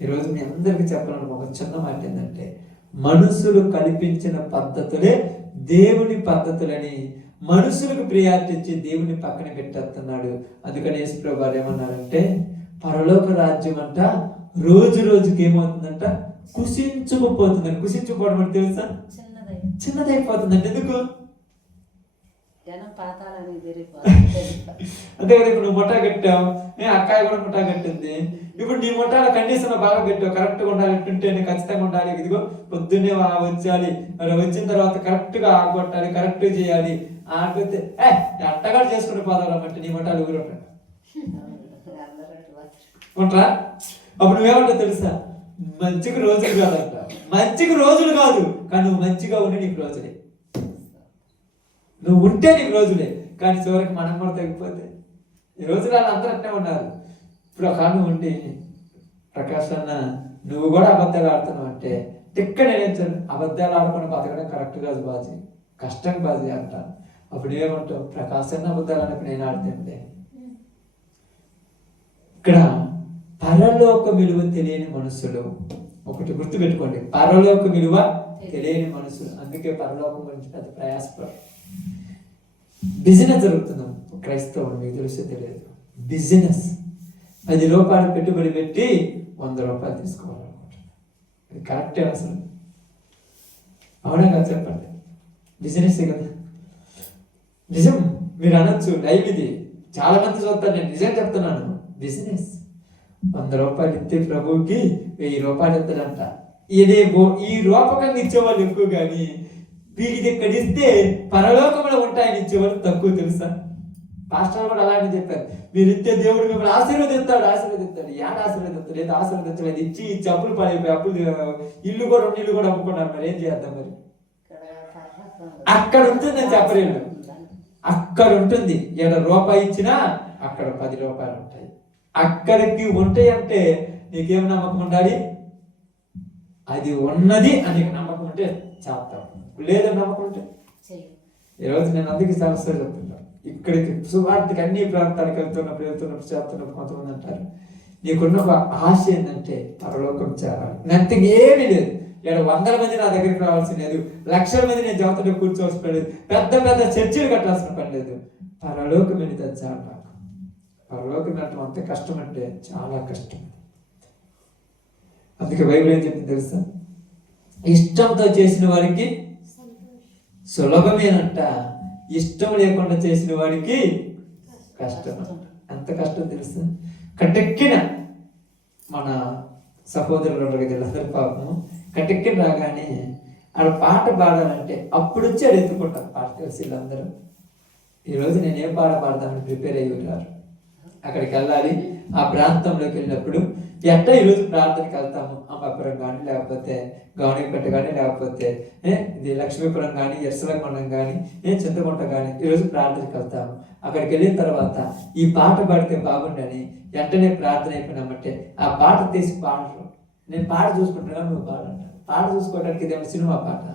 ఈరోజు మీ అందరికీ చెప్పాలని ఒక చిన్న మాట ఏంటంటే, మనుషులు కల్పించిన పద్ధతులే దేవుని పద్ధతులని మనుషులకు ప్రియారిటీ ఇచ్చి దేవుని పక్కన పెట్టేస్తున్నాడు. అందుకని యేసుప్రభువు వారు ఏమన్నారంటే, పరలోక రాజ్యం అంట రోజు రోజుకి ఏమవుతుందంట, కుసించుకుపోతుందని. కుసించుకోవడం అంటే తెలుసా, చిన్నదైపోతుందంట. ఎందుకు? అంతే కదా, ఇప్పుడు నువ్వు ముఠా కట్టావు, అక్కాయి కూడా ముఠా కట్టింది, ఇప్పుడు నీ ముఠాల కండిషన్ బాగా పెట్టావు, కరెక్ట్గా ఉండాలి, ఎట్టుంటే ఖచ్చితంగా ఉండాలి, ఇదిగో పొద్దున్నే వచ్చాలి, వచ్చిన తర్వాత కరెక్ట్గా ఆగొట్టాలి, కరెక్ట్గా చేయాలి, ఆగితే అట్టగా చేసుకుని పోదామంటే నీ ముఠాలు ఊరు ఉంటారా? అప్పుడు నువ్వేమంటావు తెలుసా, మంచిగా రోజులు కాదంట, మంచిగా రోజులు కాదు, కానీ నువ్వు మంచిగా ఉండి నీకు రోజులే, నువ్వు ఉంటే నీకు రోజులే, కానీ చివరికి మనం కూడా తగ్గిపోతే ఈ రోజులు వాళ్ళు అందరూ అట్నే ఉన్నారు. ఇప్పుడు ఒక ఆమె ఉండి, ప్రకాష్ అన్న నువ్వు కూడా అబద్ధాలు ఆడుతున్నావు అంటే తిక్క నేనేంచాను, అబద్ధాలు ఆడుకుని బతకడం కరెక్ట్ కాదు బాజీ, కష్టం బాజీ అంట. అప్పుడు ఏమంటావు, ప్రకాశ్ అన్న అబద్ధాలు అన్నప్పుడు నేను ఆడితే. ఇక్కడ పరలోక విలువ తెలియని మనుషులు, ఒకటి గుర్తుపెట్టుకోండి, పరలోక విలువ తెలియని మనుషులు. అందుకే పరలోకం గురించి పెద్ద ప్రయాసపడు. బిజినెస్ జరుగుతున్నాం క్రైస్తవులు, మీకు తెలిసే తెలియదు, బిజినెస్ 10 రూపాయలు పెట్టుబడి పెట్టి 100 రూపాయలు తీసుకోవాలనుకుంటున్నాను. అది కరెక్టే అసలు? అవునా కదా చెప్పండి, బిజినెస్ కదా, నిజం. మీరు అనొచ్చు లైవ్ ఇది, చాలా మంది చూస్తారు, నేను నిజం చెప్తున్నాను, బిజినెస్. 100 రూపాయలు ఇస్తే ప్రభువుకి 1000 రూపాయలు ఇస్తాడంట. ఇదే ఈ రూపకంగా ఇచ్చేవాళ్ళు ఎక్కువ, కానీ వీరికి ఇక్కడ ఇస్తే పరలోకంలో ఉంటాయని ఇచ్చేవాళ్ళు తక్కువ, తెలుసా? పాస్టర్ కూడా అలాగే చెప్పారు, మీరు ఇస్తే దేవుడు మిమ్మల్ని ఆశీర్వదిస్తాడు. ఏడు ఆశీర్వదిస్తాడు, ఏదో ఆశీర్వదించలేదు, ఇచ్చి అప్పులు పడైపోయి, అప్పులు ఇల్లు కూడా అమ్ముకున్నారు. మరి ఏం చేద్దాం? మరి అక్కడ ఉంటుందని చెప్పలేడు, అక్కడ ఉంటుంది. 7 రూపాయలు ఇచ్చినా అక్కడ 10 రూపాయలు ఉంటాయి. అక్కడికి ఉంటాయి అంటే నీకేం నమ్మకం ఉండాలి? అది ఉన్నది అని నమ్మకం ఉంటే చేస్తాం, లేదని నమ్మకం ఉంటే. ఈరోజు నేను అందుకే సమస్యలు చెప్తున్నాను, ఇక్కడికి సువార్తకి అన్ని ప్రాంతాలకు వెళ్తున్నప్పుడు కొంతమంది అంటారు, నీకున్న ఒక ఆశ ఏంటంటే పరలోకం చేరాలి. నథింగ్, ఏమీ లేదు. ఇక్కడ 100 మంది నా దగ్గరికి రావాల్సిన లేదు, 1,00,000 మంది నేను జాతరలో కూర్చోవలసిన పని లేదు, పెద్ద పెద్ద చర్చలు కట్టాల్సిన పని లేదు. పరలోకం వెళితే చాలు నాకు. పరలోకం వెళ్ళటం అంత కష్టం అంటే చాలా కష్టం. అందుకే బైబిల్ ఏం చెప్పింది తెలుసా, ఇష్టంతో చేసిన వారికి సులభమేనంట, ఇష్టం లేకుండా చేసిన వాడికి కష్టం. ఎంత కష్టం తెలుసు? కట్టెక్కిన మన సహోదరులు అందరి పాపం కట్టెక్కిన రాగానే ఆడ పాట పాడాలంటే అప్పుడు వచ్చి ఆడు ఎత్తుకుంటారు పాట తెలిసి వీళ్ళందరూ. ఈరోజు నేను ఏ పాట పాడదామని ప్రిపేర్ అయ్యి ఉంటారు. అక్కడికి వెళ్ళాలి, ఆ ప్రాంతంలోకి వెళ్ళినప్పుడు ఎట్లా ఈరోజు ప్రార్థనకి వెళ్తాము, అమ్మాపురం కానీ, లేకపోతే గౌనీపేట కానీ, లేకపోతే ఇది లక్ష్మీపురం కానీ, ఎర్సలకొండం కానీ, చింతకుంట కానీ, ఈరోజు ప్రార్థనకి వెళ్తాము. అక్కడికి వెళ్ళిన తర్వాత ఈ పాట పాడితే బాగుండని వెంటనే ప్రార్థన అయిపోయినామంటే ఆ పాట తీసి పాడరు. నేను పాట చూసుకుంటున్నా, నువ్వు పాడంట. పాట చూసుకోవడానికి ఇదేమో సినిమా పాట.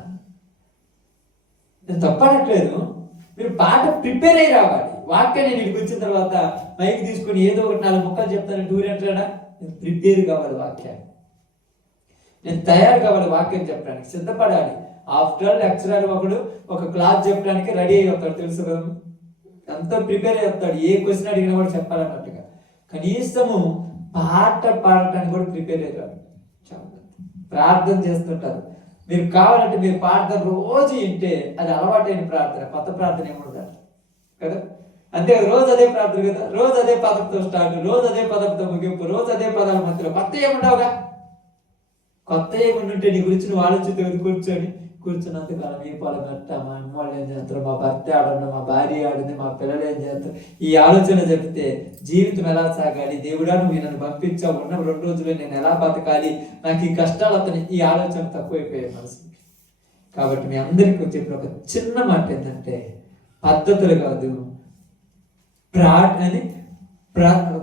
నేను తప్పనట్లేదు, మీరు పాట ప్రిపేర్ అయ్యి రావాలి. వాక్యం నేను ఇక్కడికి వచ్చిన తర్వాత మైక్ తీసుకుని ఏదో ఒకటి 4 ముక్కలు చెప్తాను, టూర్ అంటాడా? నేను ప్రిపేర్ కావాలి, వాక్యాన్ని నేను తయారు కావాలి, వాక్యం చెప్పడానికి సిద్ధపడాలి. ఆఫ్టర్ ఆల్ లెక్చరర్ ఒకడు ఒక క్లాస్ చెప్పడానికి రెడీ అయ్యి వస్తాడు, తెలుసు కదా, అంతా ప్రిపేర్ అయ్యి వస్తాడు, ఏ క్వశ్చన్ అడిగినా కూడా చెప్పాలన్నట్టుగా. కనీసము పాట పాడటానికి కూడా ప్రిపేర్ అయ్యారు చాలా. ప్రార్థన చేస్తుంటారు. మీరు కావాలంటే మీరు ప్రార్థన రోజు వింటే అది అలవాటైన ప్రార్థన, కొత్త ప్రార్థన ఏముండదు కదా. అంతే కదా, రోజు అదే ప్రార్థన కదా, రోజు అదే పదంతో స్టార్ట్, రోజు అదే పదంతో ముగింపు, రోజు అదే పదాల మధ్యలో కొత్త ఏముండవుగా. కొత్త ఏముంటుంటే నీ గురించి నువ్వు ఆలోచిస్తే కూర్చున్నంతకాలం ఈ పొలం పెట్టా, మా అమ్మ వాళ్ళు ఏం చేస్తారు, మా భర్త ఆడున్నా, మా భార్య ఆడింది, మా పిల్లలు ఏం చేస్తారు, ఈ ఆలోచన చెప్తే జీవితం ఎలా సాగాలి, దేవుడా నువ్వు నన్ను పంపించావు, ఉన్న 2 రోజులు నేను ఎలా బతకాలి, నాకు ఈ కష్టాలు అతని, ఈ ఆలోచన తక్కువైపోయాయి మనసుకి. కాబట్టి మీ అందరికీ చెప్పిన ఒక చిన్న మాట ఏంటంటే, పద్ధతులు కాదు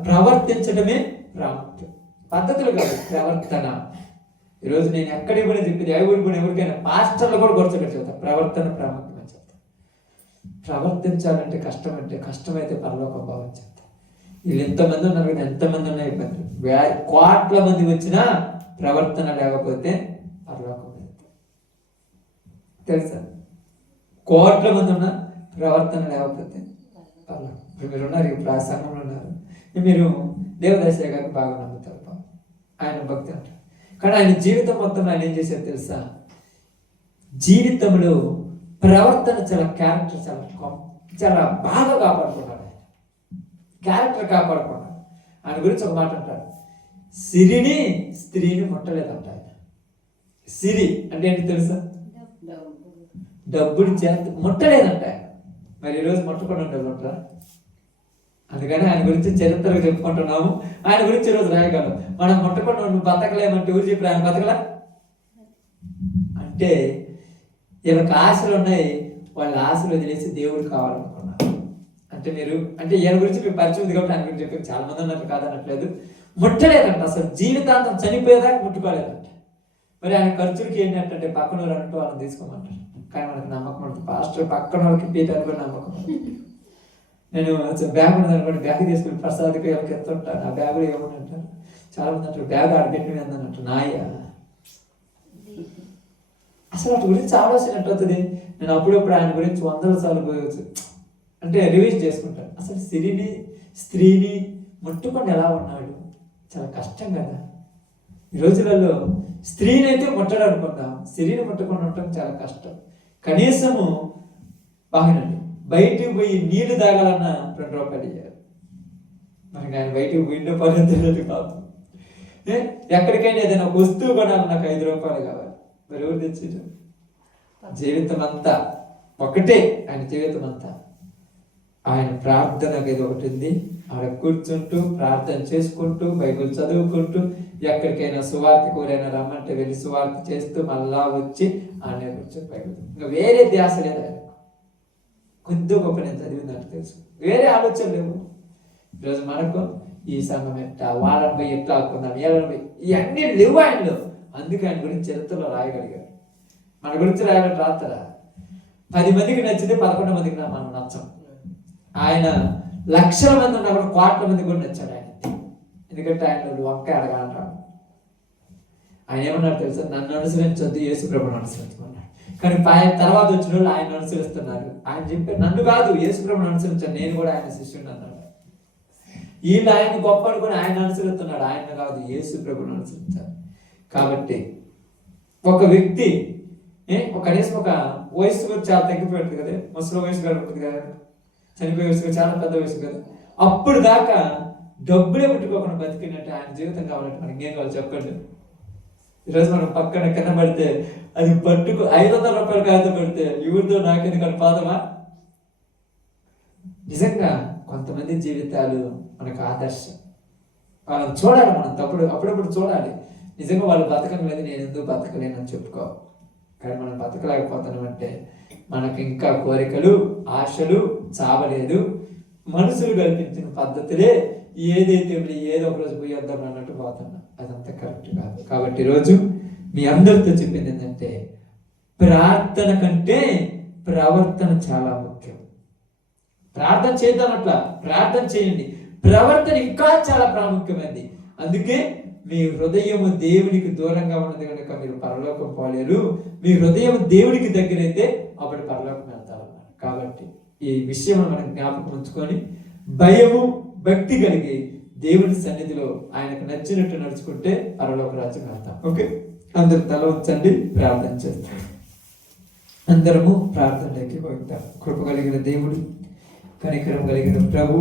ప్రవర్తించడమే ప్రాముఖ్యం. పద్ధతులు కాదు, ప్రవర్తన. ఈరోజు నేను ఎక్కడికి పోయినా చెప్పేది, ఎవరికైనా పాస్టర్లు కూడా కూర్చోబెట్టి చెప్తాను, ప్రవర్తన ప్రాముఖ్యం అని చెప్తాను. ప్రవర్తించాలంటే కష్టమైతే పరలోకం భావం చెప్తాను. వీళ్ళు ఎంతమంది ఉన్నారు కదా, ఎంతమంది ఉన్నా ఇబ్బంది, కోట్ల మంది వచ్చినా ప్రవర్తన లేకపోతే పరలోకం తెలుసా. కోట్ల మంది ఉన్నా ప్రవర్తన లేకపోతే పరలోకం. ఇప్పుడు మీరు ఉన్నారు, ఇప్పుడు ఆ సంఘంలో ఉన్నారు, మీరు దేవదాసయ్య గారిని బాగా నమ్ముతారు, ఆయన భక్తి అంటారు. కానీ ఆయన జీవితం మొత్తం ఆయన ఏం చేశారు తెలుసా, జీవితంలో ప్రవర్తన క్యారెక్టర్ చాలా బాగా కాపాడుకున్నాడు. ఆయన క్యారెక్టర్ కాపాడుకున్నాడు. ఆయన గురించి ఒక మాట అంటారు, సిరిని స్త్రీని ముట్టలేదంట ఆయన. సిరి అంటే ఏంటి తెలుసా, డబ్బులు ముట్టలేదంట ఆయన. మరి ఈరోజు ముట్టకుండా ఉంటారా? అందుకని ఆయన గురించి చరిత్రగా చెప్పుకుంటున్నాము, ఆయన గురించి ఈరోజు రాయగలం. మనం ముట్టకుండా నువ్వు బతకలేమంటే ఎవరు చెప్పారు ఆయన బతకలా అంటే? వీళ్ళకి ఆశలు ఉన్నాయి, వాళ్ళ ఆశలు వదిలేసి దేవుడు కావాలనుకున్నారు. అంటే ఈయన గురించి మీకు పరిచయం ఉంది కాబట్టి ఆయన గురించి చెప్పారు. చాలా మంది ఉన్నట్టు కాదనట్లేదు. ముట్టలేదంట, అసలు జీవితాంతం చనిపోయేదాకా ముట్టుకోలేదంట. మరి ఆయన ఖర్చులకి ఏంటంటే పక్కన వాళ్ళు అంటూ వాళ్ళని తీసుకోమంటారు. కానీ మనకు నమ్మకం ఉంటుంది, పాస్టర్ పక్కన వాళ్ళకి పీటర్ కూడా నమ్మకం. నేను బ్యాగ్ ఉన్నది అనుకోండి, బ్యాగ్ తీసుకుని ప్రసాద్కి ఎవరికి ఎత్తుంటాను, ఆ బ్యాగులో ఏమని అంటారు, చాలా మంది అంటారు బ్యాగ్ ఆడబెట్టి అందంట నాయ. అసలు అటు గురించి ఆలోచన అవుతుంది. నేను అప్పుడప్పుడు ఆయన గురించి 100 సార్లు అంటే రివైజ్ చేసుకుంటాను. అసలు స్త్రీని ముట్టుకొని ఎలా ఉన్నాడు, చాలా కష్టం కదా. ఈ రోజులలో స్త్రీని అయితే ముట్టడం అనుకుందాం, స్త్రీని ముట్టుకొని ఉండటం చాలా కష్టం. కనీసము బాగానండి, బయటికి పోయి నీళ్లు తాగాలన్నా 2 రూపాయలు ఇవ్వాలి. మనకి ఆయన బయటికి పోయిండే పని తెలియదు కాదు. ఎక్కడికైనా ఏదైనా ఒక వస్తువు కొనాలి, నాకు 5 రూపాయలు కావాలి. మరి ఎవరు తెచ్చారు? జీవితం అంతా ఒకటే, ఆయన జీవితం అంతా ఆయన ప్రార్థనకు ఏదో ఒకటి ఉంది. ఆడ కూర్చుంటూ ప్రార్థన చేసుకుంటూ బైబిల్ చదువుకుంటూ, ఎక్కడికైనా సువార్తకు ఎవరైనా రమ్మంటే వెళ్ళి సువార్త చేస్తూ మళ్ళా వచ్చి ఆయన కూర్చొని బైబిల్. ఇంకా వేరే ధ్యాస లేదు ఆయన. కొద్ది గొప్ప నేను చదివిందంటే తెలుసు, వేరే ఆలోచన లేవు. ఈరోజు మనకు ఈ సంఘం ఎట్లా, వాళ్ళని పోయి ఎట్లా ఆడుకుందాం, వీళ్ళని పోయి, ఇవన్నీ లేవు ఆయనలో. అందుకే ఆయన గురించి చరిత్రలో రాయగలిగారు. మన గురించి రాయాలంటే రాస్తారా? 10 మందికి నచ్చితే 11 మందికి మనం నచ్చం. ఆయన లక్షల మంది ఉన్నా కూడా కోట్ల మంది కూడా నచ్చాడు ఆయన. ఎందుకంటే ఆయన వంకాయ అడగాలంటాడు. ఆయన ఏమన్నాడు తెలుసా, నన్ను అనుసరించొద్దు, యేసు ప్రభువుని అనుసరించమన్నాడు. కానీ తర్వాత వచ్చిన వాళ్ళు ఆయన అనుసరిస్తున్నారు. ఆయన చెప్పారు, నన్ను కాదు యేసు ప్రభువుని అనుసరించాను, నేను కూడా ఆయన శిష్యుడు అన్నాడు. వీళ్ళు ఆయన గొప్ప అనుకుని ఆయన అనుసరిస్తున్నాడు, ఆయన కాదు యేసు ప్రభువుని అనుసరించారు. కాబట్టి ఒక వ్యక్తి కనీసం ఒక వయసు చాలా తగ్గిపోయింది కదా, ముసలి వయసు గారు ఉంటుంది కదా, చనిపోయే వయసు చాలా పెద్ద వయసు కదా, అప్పుడు దాకా డబ్బులే పెట్టుకోకుండా బతికినట్టు ఆయన జీవితం కావాలంటే మనకి ఏం కావాలి చెప్పండి. ఈరోజు మనం పక్కన కింద పడితే అది పట్టుకు 500 రూపాయలు కాగితం పెడితే ఎవరితో నాకెందుకు పాదమా? నిజంగా కొంతమంది జీవితాలు మనకు ఆదర్శం. వాళ్ళని చూడాలి మనం, అప్పుడప్పుడు చూడాలి. నిజంగా వాళ్ళు బతకం లేదు, నేను ఎందుకు బతకలేనని చెప్పుకోవాలి. కానీ మనం బతకలేకపోతున్నామంటే మనకు ఇంకా కోరికలు ఆశలు చావలేదు. మనుషులు కల్పించిన పద్ధతులే ఏదైతే ఏదో ఒక రోజు పోయేద్దాం అన్నట్టు పోతున్నా, అదంతా కరెక్ట్ కాదు. కాబట్టి ఈరోజు మీ అందరితో చెప్పింది ఏంటంటే, ప్రార్థన కంటే ప్రవర్తన చాలా ముఖ్యం. ప్రార్థన చేద్దాం, అట్లా ప్రార్థన చేయండి, ప్రవర్తన ఇంకా చాలా ప్రాముఖ్యమైనది. అందుకే మీ హృదయము దేవునికి దూరంగా ఉన్నది కనుక మీరు పరలోకం పోలేరు. మీ హృదయం దేవునికి దగ్గరైతే అప్పుడు పరలోకం వెళ్తారు. కాబట్టి ఈ విషయం మనం జ్ఞాపకం ఉంచుకొని భయము భక్తి కలిగి దేవుని సన్నిధిలో ఆయనకు నచ్చినట్టు నడుచుకుంటే పరలోక రాజ్యం వెళ్తాం. ఓకే. అందరు తల ఉంచండి, ప్రార్థన చేస్తాం. అందరము ప్రార్థనలోకి పోతాం. కృప కలిగిన దేవుడు, కనికరం కలిగిన ప్రభు